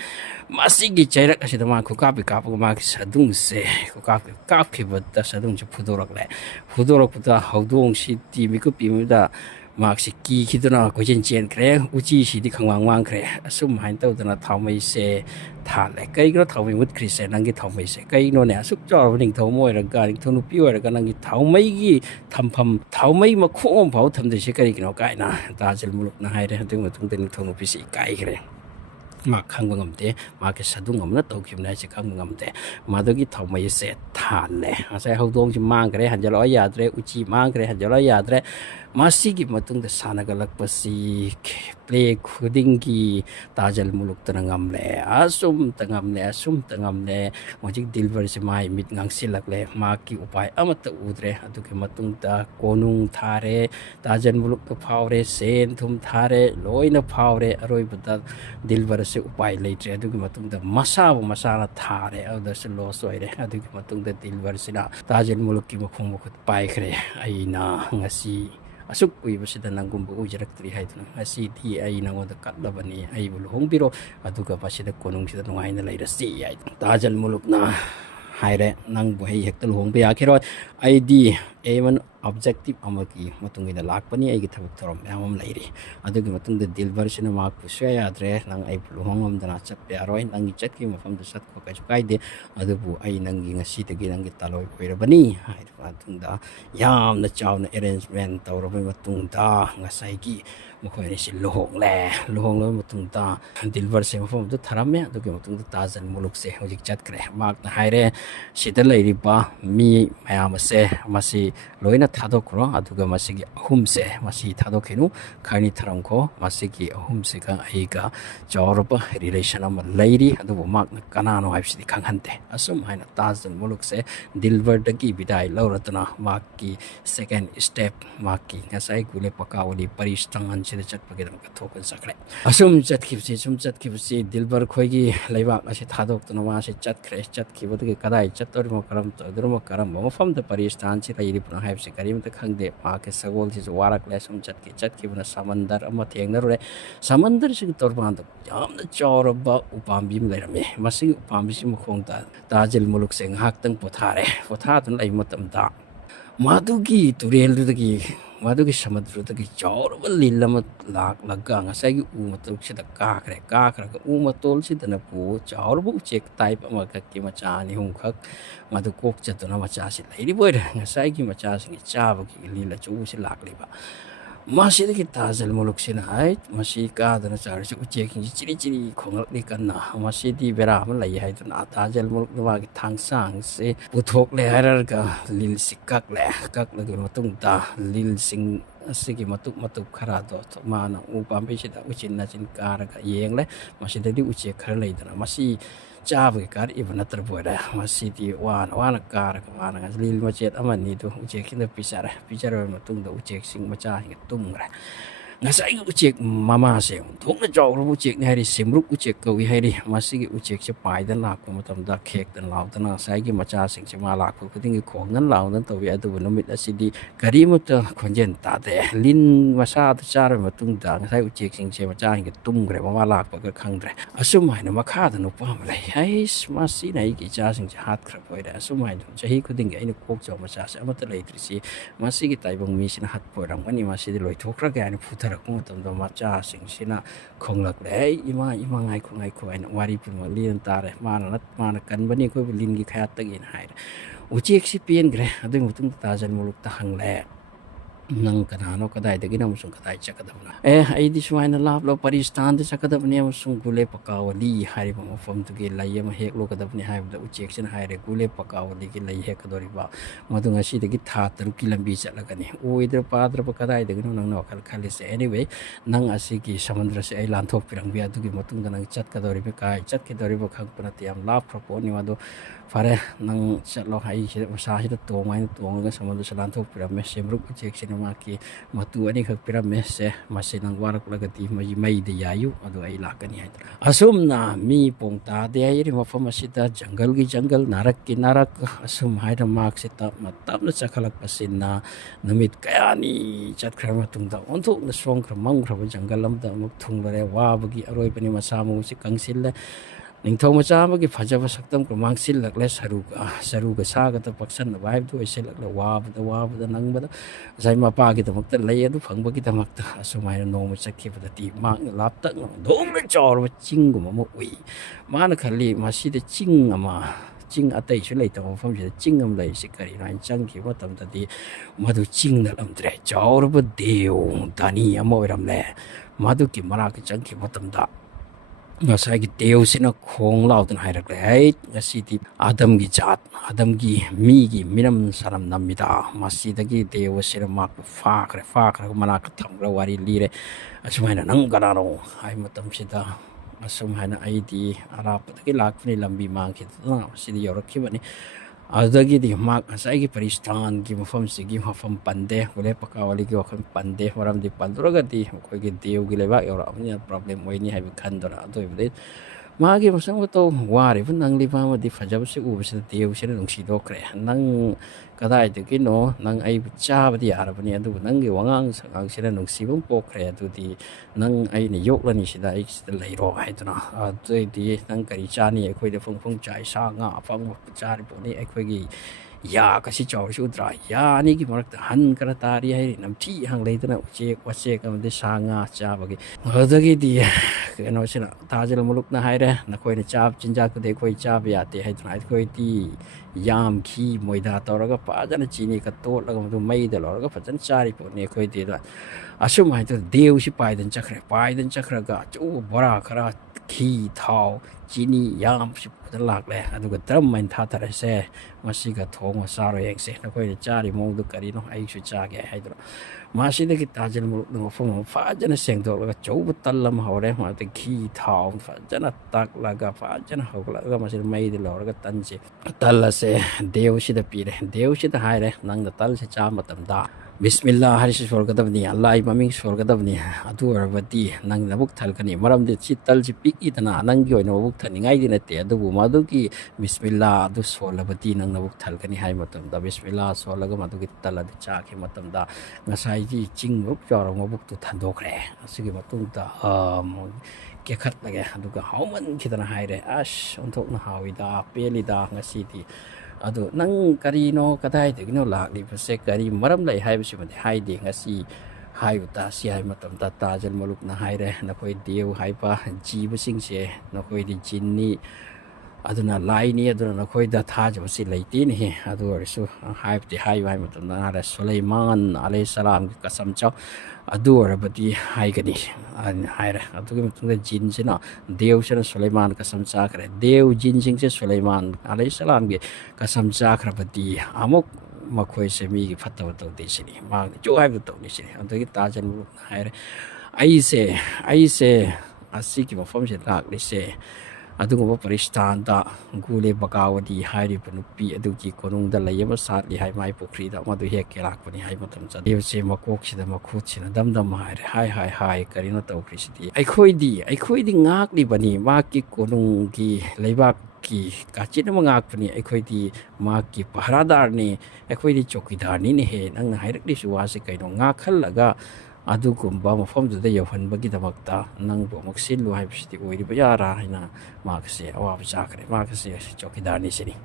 ꯃꯁꯤꯒꯤ ꯆꯩꯔꯛ ꯑꯁꯤꯗ ꯃꯥ ꯈꯨꯀꯥꯞꯄꯤ ꯀꯥꯞꯄꯒ ꯃꯥꯒꯤ ꯁꯗꯨꯡꯁꯦ ꯀꯥꯞꯈꯤꯕꯗ ꯁꯗꯨꯡꯁꯦ ꯐꯨꯗꯣꯔꯛꯄꯗ ꯍꯧꯗꯣꯡꯁꯤꯗꯤ ꯃꯤꯀꯨꯞ ꯄꯤꯕꯗ ꯃꯍꯥꯛꯁꯤ ꯀꯤꯈꯤꯗꯨꯅ ꯀꯣꯏꯆꯦꯟ ꯆꯦꯟꯈ꯭ꯔꯦ ꯎꯆꯤꯁꯤꯗꯤ ꯈꯪꯋꯥꯡ ꯋꯥꯡꯈ꯭ꯔꯦ ꯑꯁꯨꯝꯍꯥꯏꯅ ꯇꯧꯗꯅ ꯊꯥꯎꯃꯩꯁꯦ ꯊꯥꯜꯂꯦ ꯀꯩꯒꯤꯅꯣ ꯊꯥꯎꯃꯩ ꯃꯨꯠꯈ꯭ꯔꯤꯁꯦ ꯅꯪꯒꯤ ꯊꯥꯎꯃꯩꯁꯦ ꯀꯩꯒꯤꯅꯣꯅꯦ ꯑꯁꯨꯛ ꯆꯥꯎꯔꯕ ꯅꯤꯡꯊꯧ ꯑꯃ ꯑꯣꯏꯔꯒ ꯅꯤꯡꯊꯧ ꯅꯨꯄꯤ ꯑꯣꯏꯔꯒ ꯅꯪꯒꯤ ꯊꯥꯎꯃꯩꯒꯤ ꯊꯝꯐꯝ ꯊꯥꯎꯃꯩ ꯃꯈꯣꯡ ꯑꯃ ꯐꯥꯎ ꯊꯝꯗꯣꯏꯁꯦ ꯀꯔꯤꯒꯤꯅꯣ ꯀꯥꯏꯅ ꯇꯥꯖꯜ ꯃꯨꯂꯨꯛꯅ ꯍꯥꯏꯔꯦ ꯑꯗꯨꯒꯤ ꯃꯇꯨꯡꯗ ꯅꯤꯡꯊꯧ ꯅꯨꯄꯤꯁꯤ ꯏꯀꯥꯏꯈ꯭ꯔꯦ ꯃꯥ ꯈꯪꯕ ꯉꯝꯗꯦ ꯃꯥꯒꯤ ꯁꯗꯨꯡ ꯑꯃꯅ ꯇꯧꯈꯤꯕꯅꯤ ꯍꯥꯏꯁꯦ ꯈꯪꯕ ꯉꯝꯗꯦ ꯃꯗꯨꯒꯤ ꯊꯥꯎꯃꯩꯁꯦ ꯊꯥꯜꯂꯦ ꯉꯁꯥꯏ ꯍꯧꯗꯣꯡꯁꯤ ꯃꯥꯡꯈ꯭ꯔꯦ ꯍꯟꯖꯤꯜꯂꯛꯑꯣ ꯌꯥꯗ꯭ꯔꯦ ꯎꯆꯤ ꯃꯥꯡꯈ꯭ꯔꯦ ꯍꯟꯖꯤꯜꯂꯛꯑꯣ ꯌꯥꯗ꯭ꯔꯦ ꯃꯁꯤꯒꯤ ꯃꯇꯨꯡꯗ ꯁꯥꯟꯅꯒꯠꯂꯛꯄꯁꯤ ꯄ꯭ꯂꯦ ꯈꯨꯗꯤꯡꯒꯤ ꯇꯥꯖꯜ ꯃꯨꯂꯨꯛꯇꯅ ꯉꯝꯂꯦ ꯑꯁꯨꯝꯇ ꯉꯝꯂꯦ ꯍꯧꯖꯤꯛ ꯗꯤꯜꯕꯔꯁꯤ ꯃꯥꯏ ꯃꯤꯠ ꯉꯥꯡꯁꯤꯜꯂꯛꯂꯦ ꯃꯍꯥꯛꯀꯤ ꯎꯄꯥꯏ ꯑꯃꯠꯇ ꯎꯗ꯭ꯔꯦ ꯑꯗꯨꯒꯤ ꯃꯇꯨꯡꯗ ꯀꯣꯅꯨꯡ ꯊꯥꯔꯦ ꯇꯥꯖꯜ ꯃꯨꯂꯨꯛꯇ ꯐꯥꯎꯔꯦ ꯁꯦꯟ ꯊꯨꯝ ꯊꯥꯔꯦ ꯂꯣꯏꯅ ꯐꯥꯎꯔꯦ ꯑꯔꯣꯏꯕꯗ ꯗꯤꯜꯕꯔꯁꯤ ꯎꯄꯥꯏ ꯂꯩꯇ꯭ꯔꯦ ꯑꯗꯨꯒꯤ ꯃꯇꯨꯡꯗ ꯃꯁꯥꯅ ꯊꯥꯔꯦ ꯑꯗꯨꯗꯁꯨ ꯂꯣꯁ ꯑꯣꯏꯔꯦ ꯑꯗꯨꯒꯤ ꯃꯇꯨꯡꯗ ꯗꯤꯜꯕꯔꯁꯤꯅ ꯇꯥꯖꯜ ꯃꯨꯂꯨꯛꯀꯤ ꯃꯈꯣꯡ ꯃꯈꯨꯠ ꯄꯥꯏꯈ꯭ꯔꯦ ꯑꯩꯅ ꯉꯁꯤ ꯑꯁꯨꯛ ꯀꯨꯏꯕꯁꯤꯗ ꯅꯪꯒꯨꯝꯕ ꯎꯖꯔꯛꯇ꯭ꯔꯤ ꯍꯥꯏꯗꯨꯅ ꯉꯁꯤꯗꯤ ꯑꯩ ꯅꯉꯣꯟꯗ ꯀꯠꯂꯕꯅꯤ ꯑꯩꯕꯨ ꯂꯨꯍꯣꯡꯕꯤꯔꯣ ꯑꯗꯨꯒ ꯃꯁꯤꯗ ꯀꯣꯅꯨꯡꯁꯤꯗ ꯅꯨꯡꯉꯥꯏꯅ ꯂꯩꯔꯁꯤ ꯍꯥꯏꯗꯨꯅ ꯇꯥꯖꯜ ꯃꯨꯂꯨꯛꯅ ꯍꯥꯏꯔꯦ ꯅꯪꯕꯨ ꯑꯩ ꯍꯦꯛꯇ ꯂꯨꯍꯣꯡꯕ ꯌꯥꯈꯤꯔꯣꯏ ꯑꯩꯗꯤ ꯑꯦꯝ ꯑꯣꯕꯖꯦꯛꯇꯤꯞ ꯑꯃꯒꯤ ꯃꯇꯨꯡ ꯏꯟꯅ ꯂꯥꯛꯄꯅꯤ ꯑꯩꯒꯤ ꯊꯕꯛ ꯊꯧꯔꯝ ꯃꯌꯥꯝ ꯑꯃ ꯂꯩꯔꯤ ꯑꯗꯨꯒꯤ ꯃꯇꯨꯡꯗ ꯗꯤꯜꯕꯔꯁꯤꯅ ꯃꯍꯥꯛꯄꯨ ꯁꯨꯡꯌꯥ ꯌꯥꯗ꯭ꯔꯦ ꯅꯪ ꯑꯩꯕꯨ ꯂꯨꯍꯣꯡꯉꯝꯗꯅ ꯆꯠꯄ ꯌꯥꯔꯣꯏ ꯅꯪꯒꯤ ꯆꯠꯈꯤꯕ ꯃꯐꯝꯗ ꯆꯠꯄ ꯀꯩꯁꯨ ꯀꯥꯏꯗꯦ ꯑꯗꯨꯕꯨ ꯑꯩ ꯅꯪꯒꯤ ꯉꯁꯤꯗꯒꯤ ꯅꯪꯒꯤ ꯇꯥꯂꯣꯏ ꯑꯣꯏꯔꯕꯅꯤ ꯍꯥꯏꯔꯕ ꯃꯇꯨꯡꯗ ꯌꯥꯝꯅ ꯆꯥꯎꯅ ꯑꯦꯔꯦꯟꯖꯃꯦꯟ ꯇꯧꯔꯕ ꯃꯇꯨꯡꯗ ꯉꯁꯥꯏꯒꯤ ꯃꯈꯣꯏ ꯑꯅꯤꯁꯤ ꯂꯨꯍꯣꯡꯂꯕ ꯃꯇꯨꯡꯗ ꯗꯤꯜꯕꯔꯁꯦ ꯃꯐꯝ ꯑꯗꯨ ꯊꯔꯝꯃꯦ ꯑꯗꯨꯒꯤ ꯃꯇꯨꯡꯗ ꯇꯥꯖꯜ ꯃꯨꯂꯨꯛꯁꯦ ꯍꯧꯖꯤꯛ ꯆꯠꯈ꯭ꯔꯦ ꯃꯍꯥꯛꯅ ꯍꯥꯏꯔꯦ ꯁꯤꯗ ꯂꯩꯔꯤꯕ ꯃꯤ ꯃꯌꯥꯝ ꯑꯁꯦ ꯃꯁꯤ ꯂꯣꯏꯅ ꯊꯥꯗꯣꯛꯈ꯭ꯔꯣ ꯑꯗꯨꯒ ꯃꯁꯤꯒꯤ ꯑꯍꯨꯝꯁꯦ ꯃꯁꯤ ꯊꯥꯗꯣꯛꯈꯤꯅꯨ ꯈꯔꯅꯤ ꯊꯔꯝꯈꯣ ꯃꯁꯤꯒꯤ ꯑꯍꯨꯝꯁꯤꯒ ꯑꯩꯒ ꯆꯥꯎꯔꯕ ꯔꯤꯂꯦꯁꯟ ꯑꯃ ꯂꯩꯔꯤ ꯑꯗꯨꯕꯨ ꯃꯍꯥꯛꯅ ꯀꯅꯥꯅꯣ ꯍꯥꯏꯕꯁꯤꯗꯤ ꯈꯪꯍꯟꯗꯦ ꯑꯁꯨꯝ ꯍꯥꯏꯅ ꯇꯥꯖꯜ ꯃꯨꯂꯨꯛꯁꯦ ꯗꯤꯜꯕꯔꯗꯒꯤ ꯕꯤꯗꯥꯏ ꯂꯧꯔꯗꯨꯅ ꯃꯍꯥꯛꯀꯤ ꯁꯦꯀꯦꯟ ꯁ꯭ꯇꯦꯞ ꯃꯍꯥꯛꯀꯤ ꯉꯁꯥꯏ ꯒꯨꯂꯦ ꯄꯀꯥꯋꯂꯤ ꯄꯔꯤꯁꯇꯪꯍꯟꯁꯤꯗ ꯆꯠꯄꯒꯤꯗꯃꯛꯇ ꯊꯣꯛꯄ ꯆꯠꯈ꯭ꯔꯦ ꯑꯁꯨꯝ ꯆꯠꯈꯤꯕꯁꯤ ꯗꯤꯜꯕꯔ ꯈꯣꯏꯒꯤ ꯂꯩꯕꯥꯛ ꯑꯁꯤ ꯊꯥꯗꯣꯛꯇꯨꯅ ꯃꯥꯁꯤ ꯆꯠꯈꯤꯕꯗꯒꯤ ꯀꯗꯥꯏ ꯆꯠꯇꯣꯔꯤꯃꯣ ꯀꯔꯝ ꯇꯧꯗꯣꯔꯤꯃꯣ ꯀꯔꯝꯕ ꯃꯐꯝꯗ ꯄꯔꯤꯁꯇꯥꯟꯁꯤ ꯂꯩꯔꯤꯕꯅꯣ ꯍꯥꯏꯕꯁꯤ ꯀꯔꯤꯝꯇ ꯈꯪꯗꯦ ꯃꯍꯥꯛꯀꯤ ꯁꯒꯣꯜꯁꯤꯁꯨ ꯋꯥꯔꯛꯂꯦ ꯁꯨꯝ ꯆꯠꯈꯤꯕꯅ ꯁꯃꯟꯗꯔ ꯑꯃ ꯊꯦꯡꯅꯔꯨꯔꯦ ꯁꯃꯟꯗꯔꯁꯤꯒꯤ ꯇꯣꯔꯕꯥꯟꯗ ꯌꯥꯝꯅ ꯆꯥꯎꯔꯕ ꯎꯄꯥꯝꯕꯤ ꯑꯃ ꯂꯩꯔꯝꯃꯤ ꯃꯁꯤꯒꯤ ꯎꯄꯥꯝꯕꯤꯁꯤ ꯃꯈꯣꯡꯗ ꯇꯥꯖꯜ ꯃꯨꯂꯨꯛꯁꯦ ꯉꯥꯏꯍꯥꯛꯇꯪ ꯄꯣꯊꯥꯗꯨꯅ ꯂꯩꯕ ꯃꯇꯝꯗ ꯃꯗꯨꯒꯤ ꯁꯃꯨꯗ꯭ꯔꯗꯒꯤ ꯆꯥꯎꯔꯕ ꯂꯤꯜ ꯑꯃ ꯂꯥꯛꯂꯒ ꯉꯁꯥꯏꯒꯤ ꯎ ꯃꯇꯣꯜꯁꯤꯗ ꯀꯥꯈ꯭ꯔꯒ ꯎ ꯃꯇꯣꯜꯁꯤꯗꯅꯕꯨ ꯆꯥꯎꯔꯕ ꯎꯆꯦꯛ ꯇꯥꯏꯞ ꯑꯃꯈꯛꯀꯤ ꯃꯆꯥ ꯑꯅꯤ ꯑꯍꯨꯝꯈꯛ ꯃꯗꯨ ꯀꯣꯛꯆꯗꯨꯅ ꯃꯆꯥꯁꯤ ꯂꯩꯔꯤꯕ ꯑꯣꯏꯔꯦ ꯉꯁꯥꯏꯒꯤ ꯃꯆꯥꯁꯤꯡꯒꯤ ꯆꯥꯕꯒꯤ ꯂꯤꯜ ꯑꯆꯧꯕꯁꯤ ꯂꯥꯛꯂꯤꯕ ꯃꯁꯤꯗꯒꯤ ꯇꯥꯖꯜ ꯃꯨꯂꯨꯛꯁꯤꯅ ꯃꯁꯤ ꯀꯥꯗꯅ ꯆꯥꯔꯁꯤ ꯎꯆꯦꯛꯁꯤꯡꯁꯤ ꯆꯤꯔꯤ ꯆꯤꯔꯤ ꯈꯣꯡꯂꯛꯂꯤ ꯀꯟꯅ ꯃꯁꯤꯗꯤ ꯕꯦꯔꯥ ꯑꯃ ꯂꯩ ꯍꯥꯏꯗꯨꯅ ꯇꯥꯖꯜ ꯃꯨꯂꯨꯛꯅ ꯃꯥꯒꯤ ꯊꯥꯡꯁꯥꯡꯁꯤ ꯄꯨꯊꯣꯛꯂꯦ ꯍꯥꯏꯔꯒ ꯂꯤꯜꯁꯤ ꯀꯛꯂꯒꯤ ꯃꯇꯨꯡꯗ ꯂꯤꯜꯁꯤꯡ ꯑꯁꯤꯒꯤ ꯃꯇꯨꯞ ꯈꯔꯗꯣ ꯃꯥꯅ ꯎ ꯄꯥꯝꯕꯤꯁꯤꯗ ꯎꯆꯤꯟ ꯀꯥꯔꯒ ꯌꯦꯡꯂꯦ ꯃꯁꯤꯗꯗꯤ ꯎꯆꯦꯛ ꯈꯔ ꯂꯩꯗꯅ ꯃꯁꯤ ꯆꯥꯕꯒꯤ ꯀꯥꯔꯛꯏꯕ ꯅꯠꯇ꯭ꯔꯕ ꯑꯣꯏꯔꯦ ꯃꯁꯤꯗꯤ ꯋꯥꯅ ꯀꯥꯔꯒ ꯃꯥꯅ ꯂꯤꯜ ꯃꯆꯦꯠ ꯑꯃꯅꯤꯗꯨ ꯎꯆꯦꯛꯁꯤꯡꯗ ꯄꯤꯖꯔꯕ ꯃꯇꯨꯡꯗ ꯎꯆꯦꯛꯁꯤꯡ ꯃꯆꯥꯁꯤꯡꯒ ꯇꯨꯝꯈ꯭ꯔꯦ ꯉꯁꯥꯏꯒꯤ ꯎꯆꯦꯛ ꯃꯃꯥꯁꯦ ꯑꯣꯟꯊꯣꯛꯅ ꯆꯥꯎꯔꯕ ꯎꯆꯦꯛꯅꯤ ꯍꯥꯏꯔꯤ ꯁꯤꯃ꯭ꯔꯨꯛ ꯎꯆꯦꯛ ꯀꯧꯏ ꯍꯥꯏꯔꯤ ꯃꯁꯤꯒꯤ ꯎꯆꯦꯛꯁꯦ ꯄꯥꯏꯗꯅ ꯂꯥꯛꯄ ꯃꯇꯝꯗ ꯈꯦꯛꯇꯅ ꯂꯥꯎꯗꯅ ꯉꯁꯥꯏꯒꯤ ꯃꯆꯥꯁꯤꯡꯁꯦ ꯃꯥ ꯂꯥꯛꯄ ꯈꯨꯗꯤꯡꯒꯤ ꯈꯣꯡꯗꯅ ꯂꯥꯎꯗꯅ ꯇꯧꯏ ꯑꯗꯨꯕꯨ ꯅꯨꯃꯤꯠ ꯑꯁꯤꯗꯤ ꯀꯔꯤꯃꯠꯇ ꯈꯣꯟꯖꯦꯜ ꯇꯥꯗꯦ ꯂꯤꯟ ꯃꯁꯥꯗꯨ ꯆꯥꯔꯕ ꯃꯇꯨꯡꯗ ꯉꯁꯥꯏ ꯎꯆꯦꯛꯁꯤꯡꯁꯦ ꯃꯆꯥꯁꯤꯡꯒ ꯇꯨꯝꯈ꯭ꯔꯦ ꯃꯃꯥ ꯂꯥꯛꯄꯒ ꯈꯪꯗ꯭ꯔꯦ ꯑꯁꯨꯝꯍꯥꯏꯅ ꯃꯈꯥꯗ ꯅꯨꯄꯥ ꯑꯃ ꯂꯩ ꯃꯁꯤꯅ ꯑꯩꯒꯤ ꯏꯆꯥꯁꯤꯡꯁꯦ ꯍꯥꯠꯈ꯭ꯔꯕ ꯑꯣꯏꯔꯦ ꯑꯁꯨꯝꯍꯥꯏꯅ ꯆꯍꯤ ꯈꯨꯗꯤꯡꯒꯤ ꯑꯩꯅ ꯀꯣꯛꯆꯕ ꯃꯆꯥꯁꯦ ꯑꯃꯠꯇ ꯂꯩꯇ꯭ꯔꯤꯁꯤ ꯃꯁꯤꯒꯤ ꯇꯥꯏꯕꯪ ꯃꯤꯁꯤꯅ ꯍꯥꯠꯄ ꯑꯣꯏꯔꯝꯒꯅꯤ ꯃꯁꯤꯗꯤ ꯂꯣꯏꯊꯣꯛꯈ꯭ꯔꯒꯦ ꯍꯥꯏꯅ ꯐꯨꯊꯔꯛꯄ ꯃꯇꯝꯗ ꯃꯆꯥꯁꯤꯡꯁꯤꯅ ꯈꯣꯡꯂꯛꯂꯦ ꯏꯃꯥ ꯉꯥꯏꯈꯣ ꯍꯥꯏꯅ ꯋꯥꯔꯤ ꯄꯨꯝꯅꯃꯛ ꯂꯤꯅ ꯇꯥꯔꯦ ꯃꯥꯅ ꯀꯟꯕꯅꯤ ꯑꯩꯈꯣꯏꯕꯨ ꯂꯤꯟꯒꯤ ꯈꯌꯥꯠꯇꯒꯤꯅ ꯍꯥꯏꯔꯦ ꯎꯆꯦꯛꯁꯤ ꯄꯦꯟꯈ꯭ꯔꯦ ꯑꯗꯨꯒꯤ ꯃꯇꯨꯡꯗ ꯇꯥꯖꯟ ꯃꯨꯂꯨꯛꯇ ꯍꯪꯂꯦ ꯅꯪ ꯀꯅꯥꯅꯣ ꯀꯗꯥꯏꯗꯒꯤꯅꯣ ꯑꯃꯁꯨꯡ ꯀꯗꯥꯏ ꯆꯠꯀꯗꯕꯅꯣ ꯑꯩꯗꯤ ꯁꯨꯃꯥꯏꯅ ꯂꯥꯞꯂꯕ ꯄꯔꯤꯁꯊꯥꯟꯗ ꯆꯠꯀꯗꯕꯅꯤ ꯑꯃꯁꯨꯡ ꯒꯨꯂꯦ ꯄꯀꯥꯋꯂꯤ ꯍꯥꯏꯔꯤꯕ ꯃꯐꯝꯗꯨꯒꯤ ꯂꯩ ꯑꯃ ꯍꯦꯛꯂꯨꯒꯗꯕꯅꯤ ꯍꯥꯏꯕꯗ ꯎꯆꯦꯛꯁꯤꯅ ꯍꯥꯏꯔꯦ ꯒꯨꯂꯦ ꯄꯀꯥꯋꯂꯤꯒꯤ ꯂꯩ ꯍꯦꯛꯀꯗꯧꯔꯤꯕ ꯃꯗꯨ ꯉꯁꯤꯗꯒꯤ ꯊꯥ 3ꯀꯤ ꯂꯝꯕꯤ ꯆꯠꯂꯒꯅꯤ ꯑꯣꯏꯗ꯭ꯔ ꯄꯥꯗ꯭ꯔꯕ ꯀꯗꯥꯏꯗꯒꯤꯅꯣ ꯅꯪꯅ ꯋꯥꯈꯜ ꯈꯜꯂꯤꯁꯦ ꯑꯦꯅꯤꯋꯦ ꯅꯪ ꯑꯁꯤꯒꯤ ꯁꯃꯨꯗ꯭ꯔꯁꯦ ꯑꯩ ꯂꯥꯟꯊꯣꯛꯄꯤꯔꯝꯒꯦ ꯑꯗꯨꯒꯤ ꯃꯇꯨꯡꯗ ꯅꯪ ꯆꯠꯀꯗꯧꯔꯤꯕ ꯀꯥꯏ ꯆꯠꯀꯗꯧꯔꯤꯕ ꯈꯪꯕ ꯅꯠꯇꯦ ꯌꯥꯝ ꯂꯥꯞꯈ꯭ꯔ ꯄꯣꯠꯅꯤ ꯃꯗꯨ ꯐꯔꯦ ꯅꯪ ꯆꯠꯂꯣ ꯑꯩꯁꯤꯗ ꯃꯁꯥꯁꯤꯗ ꯇꯣꯡꯉꯥꯏꯅ ꯇꯣꯡꯉꯒ ꯁꯃꯨꯗ꯭ꯔꯁꯦ ꯂꯥꯟꯊꯣꯛꯄꯤꯔꯝꯃꯦ ꯁꯦꯃ꯭ꯔꯨꯛ ꯎꯆꯦꯛꯁꯤꯅ ꯃꯥꯒꯤ ꯃꯇꯨ ꯑꯅꯤꯈꯛ ꯄꯤꯔꯝꯃꯦ ꯃꯁꯤ ꯅꯪ ꯋꯥꯔꯛꯂꯒꯗꯤ ꯃꯩꯗ ꯌꯥꯌꯨ ꯑꯗꯨ ꯑꯩ ꯂꯥꯛꯀꯅꯤ ꯍꯥꯏꯗꯅ ꯑꯁꯨꯝꯅ ꯃꯤ ꯄꯣꯡ ꯇꯥꯗꯦ ꯍꯥꯏꯔꯤ ꯃꯐꯝ ꯑꯁꯤꯗ ꯖꯪꯒꯜ ꯅꯥꯔꯛꯀꯤ ꯅꯥꯔꯛ ꯑꯁꯨꯝ ꯍꯥꯏꯅ ꯃꯍꯥꯛꯁꯤ ꯇꯞꯅ ꯆꯠꯈꯠꯂꯛꯄꯁꯤꯅ ꯅꯨꯃꯤꯠ ꯀꯌꯥꯅꯤ ꯆꯠꯈ꯭ꯔꯕ ꯃꯇꯨꯡꯗ ꯑꯣꯟꯊꯣꯛꯅ ꯃꯝꯈ꯭ꯔꯕ ꯖꯪꯒꯜ ꯑꯃꯗ ꯑꯃꯨꯛ ꯊꯨꯡꯂꯔꯦ ꯋꯥꯕꯒꯤ ꯑꯔꯣꯏꯕꯅꯤ ꯃꯁꯥ ꯃꯎꯁꯤ ꯀꯪꯁꯤꯜꯂꯦ ꯅꯤꯡꯊꯧ ꯃꯆꯥ ꯑꯃꯒꯤ ꯐꯖꯕ ꯁꯛꯇꯝꯒ ꯃꯥꯡꯁꯤꯜꯂꯛꯂꯦ ꯁꯔꯨꯒ ꯁꯥꯒꯗ ꯄꯛꯁꯟꯅꯕ ꯍꯥꯏꯕꯗꯨ ꯑꯣꯏꯁꯤꯜꯂꯛꯂꯦ ꯋꯥꯕꯗ ꯅꯪꯕꯗ ꯉꯁꯥꯏ ꯃꯄꯥꯒꯤꯗꯃꯛꯇ ꯂꯩ ꯑꯗꯨ ꯐꯪꯕꯒꯤꯗꯃꯛꯇ ꯑꯁꯨꯃꯥꯏꯅ ꯅꯣꯡꯃ ꯆꯠꯈꯤꯕꯗꯗꯤ ꯃꯍꯥꯛꯅ ꯂꯥꯞꯇꯛꯅ ꯑꯗꯨꯝꯅ ꯆꯥꯎꯔꯕ ꯆꯤꯡꯒꯨꯝꯕ ꯑꯃ ꯎꯏ ꯃꯥꯅ ꯈꯜꯂꯤ ꯃꯁꯤꯗ ꯆꯤꯡ ꯑꯇꯩꯁꯨ ꯂꯩꯇꯕ ꯃꯐꯝꯁꯤꯗ ꯆꯤꯡ ꯑꯃ ꯂꯩꯔꯤꯁꯤ ꯀꯔꯤꯅꯣ ꯍꯥꯏꯅ ꯆꯪꯈꯤꯕ ꯃꯇꯝꯗꯗꯤ ꯃꯗꯨ ꯆꯤꯡ ꯅꯠꯂꯝꯗ꯭ꯔꯦ ꯆꯥꯎꯔꯕ ꯗꯦꯎ ꯙꯅꯤ ꯑꯃ ꯑꯣꯏꯔꯝꯂꯦ ꯃꯗꯨꯒꯤ ꯃꯅꯥꯛꯇ ꯆꯪꯈꯤꯕ ꯃꯇꯝꯗ ꯉꯁꯥꯏꯒꯤ ꯗꯦꯎꯁꯤꯅ ꯈꯣꯡ ꯂꯥꯎꯗꯅ ꯍꯥꯏꯔꯛꯂꯦ ꯉꯁꯤꯗꯤ ꯑꯗꯝꯒꯤ ꯃꯤꯒꯤ ꯃꯤꯅꯝ ꯁꯔꯝ ꯅꯝꯃꯤꯗ ꯃꯁꯤꯗꯒꯤ ꯗꯦꯎ ꯑꯁꯤꯅ ꯃꯍꯥꯛꯄꯨ ꯐꯥꯈ꯭ꯔꯒ ꯃꯅꯥꯛꯇ ꯊꯝꯈ꯭ꯔ ꯋꯥꯔꯤ ꯂꯤꯔꯦ ꯑꯁꯨꯃꯥꯏꯅ ꯅꯪ ꯀꯅꯥꯅꯣ ꯍꯥꯏꯕ ꯃꯇꯝꯁꯤꯗ ꯑꯁꯨꯝ ꯍꯥꯏꯅ ꯑꯩꯗꯤ ꯑꯔꯥꯞꯄꯗꯒꯤ ꯂꯥꯛꯄꯅꯤ ꯂꯝꯕꯤ ꯃꯥꯡꯈꯤꯗꯅ ꯃꯁꯤꯗ ꯌꯧꯔꯛꯈꯤꯕꯅꯤ ꯑꯗꯨꯗꯒꯤꯗꯤ ꯃꯍꯥꯛ ꯉꯁꯥꯏꯒꯤ ꯄꯔꯤꯁꯊꯥꯟꯒꯤ ꯃꯐꯝꯁꯤꯒꯤ ꯃꯐꯝ ꯄꯟꯗꯦ ꯒꯨꯂꯦ ꯄꯀꯥꯋꯂꯤꯒꯤ ꯋꯥꯐꯝ ꯄꯟꯗꯦ ꯃꯔꯝꯗꯤ ꯄꯜꯂꯨꯔꯒꯗꯤ ꯑꯩꯈꯣꯏꯒꯤ ꯗꯦꯎꯒꯤ ꯂꯩꯕꯥꯛ ꯌꯧꯔꯛꯑꯕꯅꯤꯅ ꯄ꯭ꯔꯣꯕ꯭ꯂꯦꯝ ꯑꯣꯏꯅꯤ ꯍꯥꯏꯕ ꯈꯟꯗꯨꯅ ꯑꯗꯨ ꯑꯣꯏꯕꯗꯤ ꯃꯥꯒꯤ ꯃꯁꯛ ꯃꯇꯧ ꯋꯥꯔꯤꯕ ꯅꯪꯂꯤꯕ ꯑꯃꯗꯤ ꯐꯖꯕꯁꯤ ꯎꯕꯁꯤꯗ ꯗꯦꯎꯁꯤꯅ ꯅꯨꯡꯁꯤꯗꯣꯛꯈ꯭ꯔꯦ ꯅꯪ ꯀꯗꯥꯏꯗꯒꯤꯅꯣ ꯅꯪ ꯑꯩꯕు ꯆꯥꯕꯗꯤ ꯌꯥꯔꯕꯅꯤ ꯑꯗꯨꯕు ꯅꯪꯒꯤ ꯋꯥꯉꯥꯡ ꯁꯉꯥꯡꯁꯤꯅ ꯅꯨꯡꯁꯤꯕ ꯑꯃ ꯄꯣꯛꯈ꯭ꯔꯦ ꯑꯗꯨꯗꯤ ꯅꯪ ꯑꯩꯅ ꯌꯣꯛꯂꯅꯤ ꯁꯤꯗ ꯑꯩꯁꯤꯗ ꯂꯩꯔꯣ ꯍꯥꯏꯗꯨꯅ ꯑꯗꯨꯏꯗꯤ ꯅꯪ ꯀꯔꯤ ꯆꯥꯅꯤ ꯑꯩꯈꯣꯏꯗ ꯐꯪ ꯆꯥꯏ ꯁꯥ ꯉꯥ ꯑꯐꯪꯕ ꯆꯥꯔꯤꯕꯅꯤ ꯑꯩꯈꯣꯏꯒꯤ ꯌꯥꯒꯁꯤ ꯆꯥꯎꯔꯁꯤ ꯎꯗ꯭ꯔꯥ ꯌꯥ ꯑꯅꯤꯒꯤ ꯃꯔꯛꯇ ꯍꯟ ꯈꯔ ꯇꯥꯔꯤ ꯍꯥꯏꯔꯤ ꯅꯝꯊꯤ ꯂꯩꯗꯅ ꯋꯥꯆꯦꯛ ꯑꯃꯗꯤ ꯁꯥ ꯉꯥ ꯆꯥꯕꯒꯤ ꯑꯗꯨꯗꯒꯤꯗꯤ ꯀꯩꯅꯣꯁꯤꯅ ꯇꯥꯖꯜ ꯃꯨꯂꯨꯛꯅ ꯍꯥꯏꯔꯦ ꯅꯈꯣꯏꯅ ꯆꯥꯕ ꯆꯤꯟꯖꯥꯛꯇꯨꯗꯤ ꯑꯩꯈꯣꯏ ꯆꯥꯕ ꯌꯥꯗꯦ ꯍꯥꯏꯗꯨꯅ ꯑꯩꯈꯣꯏꯗꯤ ꯌꯥꯝ ꯘꯤ ꯃꯣꯏꯗꯥ ꯇꯧꯔꯒ ꯐꯖꯅ ꯆꯤꯅꯤꯒ ꯇꯣꯠꯂꯒ ꯃꯗꯨ ꯃꯩꯗ ꯂꯧꯔꯒ ꯐꯖꯅ ꯆꯥꯔꯤ ꯄꯣꯠꯅꯤ ꯑꯩꯈꯣꯏꯗꯤ ꯑꯁꯨꯝꯍꯥꯏꯅ ꯗꯦꯎꯁꯤ ꯄꯥꯏꯗꯅ ꯆꯠꯈ꯭ꯔꯒ ꯑꯆꯧꯕ ꯕꯣꯔꯥ ꯈꯔ ꯘꯤ ꯊꯥꯎ ꯆꯤꯅꯤ ꯌꯥꯝꯁꯤ ꯄꯨꯗꯅ ꯂꯥꯛꯂꯦ ꯑꯗꯨꯒ ꯗ꯭ꯔꯝ ꯍꯥꯏꯅ ꯊꯥꯊꯔꯁꯦ ꯃꯁꯤꯒ ꯊꯣꯡꯉ ꯆꯥꯔꯣ ꯌꯦꯡꯁꯦ ꯅꯈꯣꯏꯅ ꯆꯥꯔꯤ ꯃꯑꯣꯡꯗꯣ ꯀꯔꯤꯅꯣ ꯑꯩꯁꯨ ꯆꯥꯒꯦ ꯍꯥꯏꯗꯨꯅ ꯃꯁꯤꯗꯒꯤ ꯇꯥꯖꯜ ꯃꯨꯂꯨꯛꯅ ꯃꯐꯝ ꯑꯃ ꯐꯖꯅ ꯁꯦꯡꯗꯣꯛꯂꯒ ꯑꯆꯧꯕ ꯇꯜ ꯑꯃ ꯍꯧꯔꯦ ꯃꯗꯨꯗ ꯘꯤ ꯊꯥꯎ ꯐꯖꯅ ꯇꯥꯛꯂꯒ ꯐꯖꯅ ꯍꯧꯒꯠꯂꯒ ꯃꯁꯤꯗ ꯃꯩꯗ ꯂꯧꯔꯒ ꯇꯜ ꯑꯁꯦ ꯗꯦꯎꯁꯤꯗ ꯄꯤꯔꯦ ꯗꯦꯎꯁꯤꯗ ꯍꯥꯏꯔꯦ ꯅꯪꯅ ꯇꯜꯁꯦ ꯆꯥꯕ ꯃꯇꯝꯗ ꯕꯤꯁꯃꯤꯜꯂꯥ ꯍꯥꯏꯔꯤꯁꯤ ꯁꯣꯔꯒꯗꯕꯅꯤ ꯑꯜꯂꯥꯍꯒꯤ ꯃꯃꯤꯡ ꯁꯣꯔꯒꯗꯕꯅꯤ ꯑꯗꯨ ꯑꯣꯏꯔꯕꯗꯤ ꯅꯪ ꯅꯕꯨꯛ ꯊꯜꯀꯅꯤ ꯃꯔꯝꯗꯤ ꯁꯤ ꯇꯜꯁꯤ ꯄꯤꯛꯏꯗꯅ ꯅꯪꯒꯤ ꯑꯣꯏꯅ ꯃꯕꯨꯛ ꯊꯟꯅꯤꯡꯉꯥꯏꯗꯤ ꯅꯠꯇꯦ ꯑꯗꯨꯕꯨ ꯃꯗꯨꯒꯤ ꯕꯤꯁꯃꯤꯜꯂꯥ ꯑꯗꯨ ꯁꯣꯜꯂꯕꯗꯤ ꯅꯪ ꯅꯕꯨꯛ ꯊꯜꯀꯅꯤ ꯍꯥꯏꯕ ꯃꯇꯝꯗ ꯕꯤꯁꯃꯤꯜꯂꯥ ꯁꯣꯜꯂꯒ ꯃꯗꯨꯒꯤ ꯇꯜ ꯑꯗꯨ ꯆꯥꯈꯤꯕ ꯃꯇꯝꯗ ꯉꯁꯥꯏꯒꯤ ꯆꯤꯡꯃꯨꯛ ꯆꯥꯎꯔꯕ ꯃꯕꯨꯛꯇꯨ ꯊꯟꯗꯣꯛꯈ꯭ꯔꯦ ꯑꯁꯤꯒꯤ ꯃꯇꯨꯡꯗ ꯀꯦꯈꯠꯂꯒꯦ ꯑꯗꯨꯒ ꯍꯥꯎꯃꯟꯈꯤꯗꯅ ꯍꯥꯏꯔꯦ ꯑꯁ ꯑꯣꯟꯊꯣꯛꯅ ꯍꯥꯎꯏꯗ ꯄꯦꯜꯂꯤꯗ ꯉꯁꯤꯗꯤ ꯑꯗꯨ ꯅꯪ ꯀꯔꯤꯅꯣ ꯀꯗꯥꯏꯗꯒꯤꯅꯣ ꯂꯥꯛꯂꯤꯕꯁꯦ ꯀꯔꯤ ꯃꯔꯝ ꯂꯩ ꯍꯥꯏꯕꯁꯤꯃꯗꯤ ꯍꯥꯏꯗꯦ ꯉꯁꯤ ꯍꯥꯏꯕ ꯇꯥꯁꯤ ꯍꯥꯏꯕ ꯃꯇꯝꯗ ꯇꯥꯖꯜ ꯃꯨꯂꯨꯛꯅ ꯍꯥꯏꯔꯦ ꯅꯈꯣꯏ ꯗꯦꯎ ꯍꯥꯏꯕ ꯖꯤꯕꯁꯤꯡꯁꯦ ꯅꯈꯣꯏꯗꯤ ꯖꯤꯟꯅꯤ aduna laini aduna nakhoida thajabasi leitini he adu arisu haibti haibai matamna ara Sulaiman alayhi salam ki kasam chaw adu arabati haigani haire adu ki matunga jin sina dev sina Sulaiman kasam chakre dev jin sing se Sulaiman alayhi salam ki kasam chakrabati amuk makhoi se mi ki phattawa tawde sini ma jo haibu tawni sini adu ki tajan haire aise asi ki mafam se lakli se aduguma paristanda gule bakawadi hairi panupi adugi konungda layama satli hai mai pokri da madu hek kelakpani hai matam cha devse makok sida makhut sina damdam hai karino tawkri sidi aikhoi di ngak li bani ma ki konungi leibak ki kachina mangak pani aikhoi di ma ki paharadar ni aikhoi di chokidar ni he nang hairak li suwase kaino ngak khallaga adugumba mafamduda yauhanbagidamagta nangbu maksillu haibsidi oiriba yara haina makase awaba chakre makase chokidani sini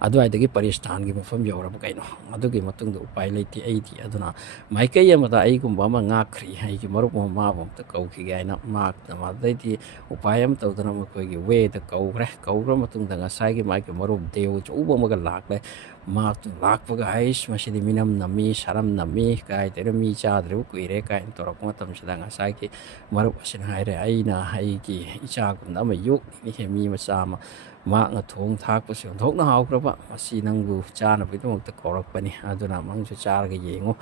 aduaidagi paristan gi mafam yauraba kaino adugi matungda upai leiti aidi aduna maikai amada aigumba ma ngakri aigi marup ma bom ta kauki gaina mak na daiti upai am tawdana makoi gi we da kaugre matungda ngasai gi maiki marup deu chuba maga lakle mak lakpaga ais masidi minam nami saram nami kai tere mi chadru kuire kai torak matam sida ngasai gi marup asin haire aina haigi icha gumna ma yuk ni he mi masama ma nga thong thak pa siang thok na haw kraba asi nangbu chana bitu mukta korak pani aduna mangsu char ga yengo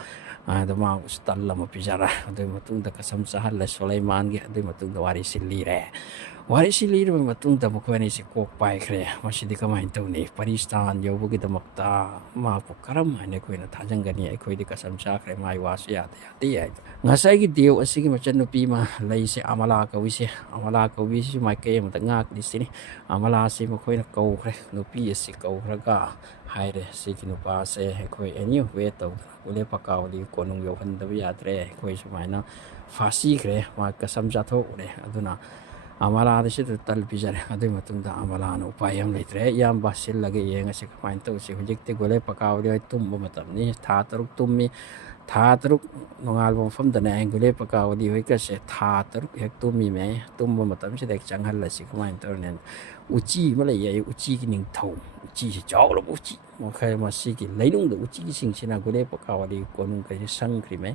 ada ma ustalla ma pijara adu matung da kasam sahal la Sulaiman gi adu matung da wari silli re matung da mukweni si kok pai khre masidi kamai tawni paristan yobu gi da makta ma pu karam ane koina thajang gani ai khoi di kasam sa khre mai wasu ya ti ai ngasai gi deu asigi machan nupi ma lai se amala ka wi si mai ke ma ngak di sini amala si makhoi na kau khre nupi si kau khraga haire si ki nupa se khoi eni we taw ule pakaw di konung yo han da ya tre khoi sumai na fasi khre ma kasam ja tho ure aduna amala de sit tal bijare adu matungda amala no upayam leitre yam basil lage yenga se kain to se hujikte gole pakaw de tum matam ni tha taruk tummi tha taruk nongal bom fam da na gole pakaw di hoi ka se tha taruk hek tummi me tum matam se dek changhal la se kain to nen uchi ma le ye uchi ki ning thau uchi se chaw lo uchi mo khai ma si ki leinung de uchi ki sing sina gole pakaw di konung ka sang khri me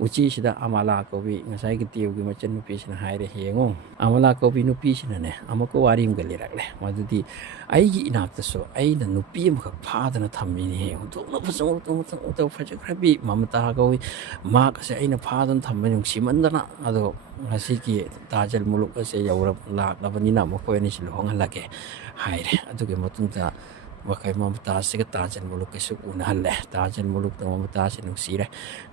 uchi sida amala ko bi ngasai ki tiu gi machan nupi sina haire hengo amala ko bi nupi sina ne amako warim ga lirakle madudi ai gi inak ta so ai na nupi am kha phadana thammi ni he to na phasang to phaja khrabi mamata ko ma ka se ai na phadan thammi nung simandana ado ngasi ki tajal muluk se yawra lak labani na mo ko ni sil hong halake haire adu ge matung ta wakai mamata se ka tajan muluk ke su unalle tajan muluk ta mamata se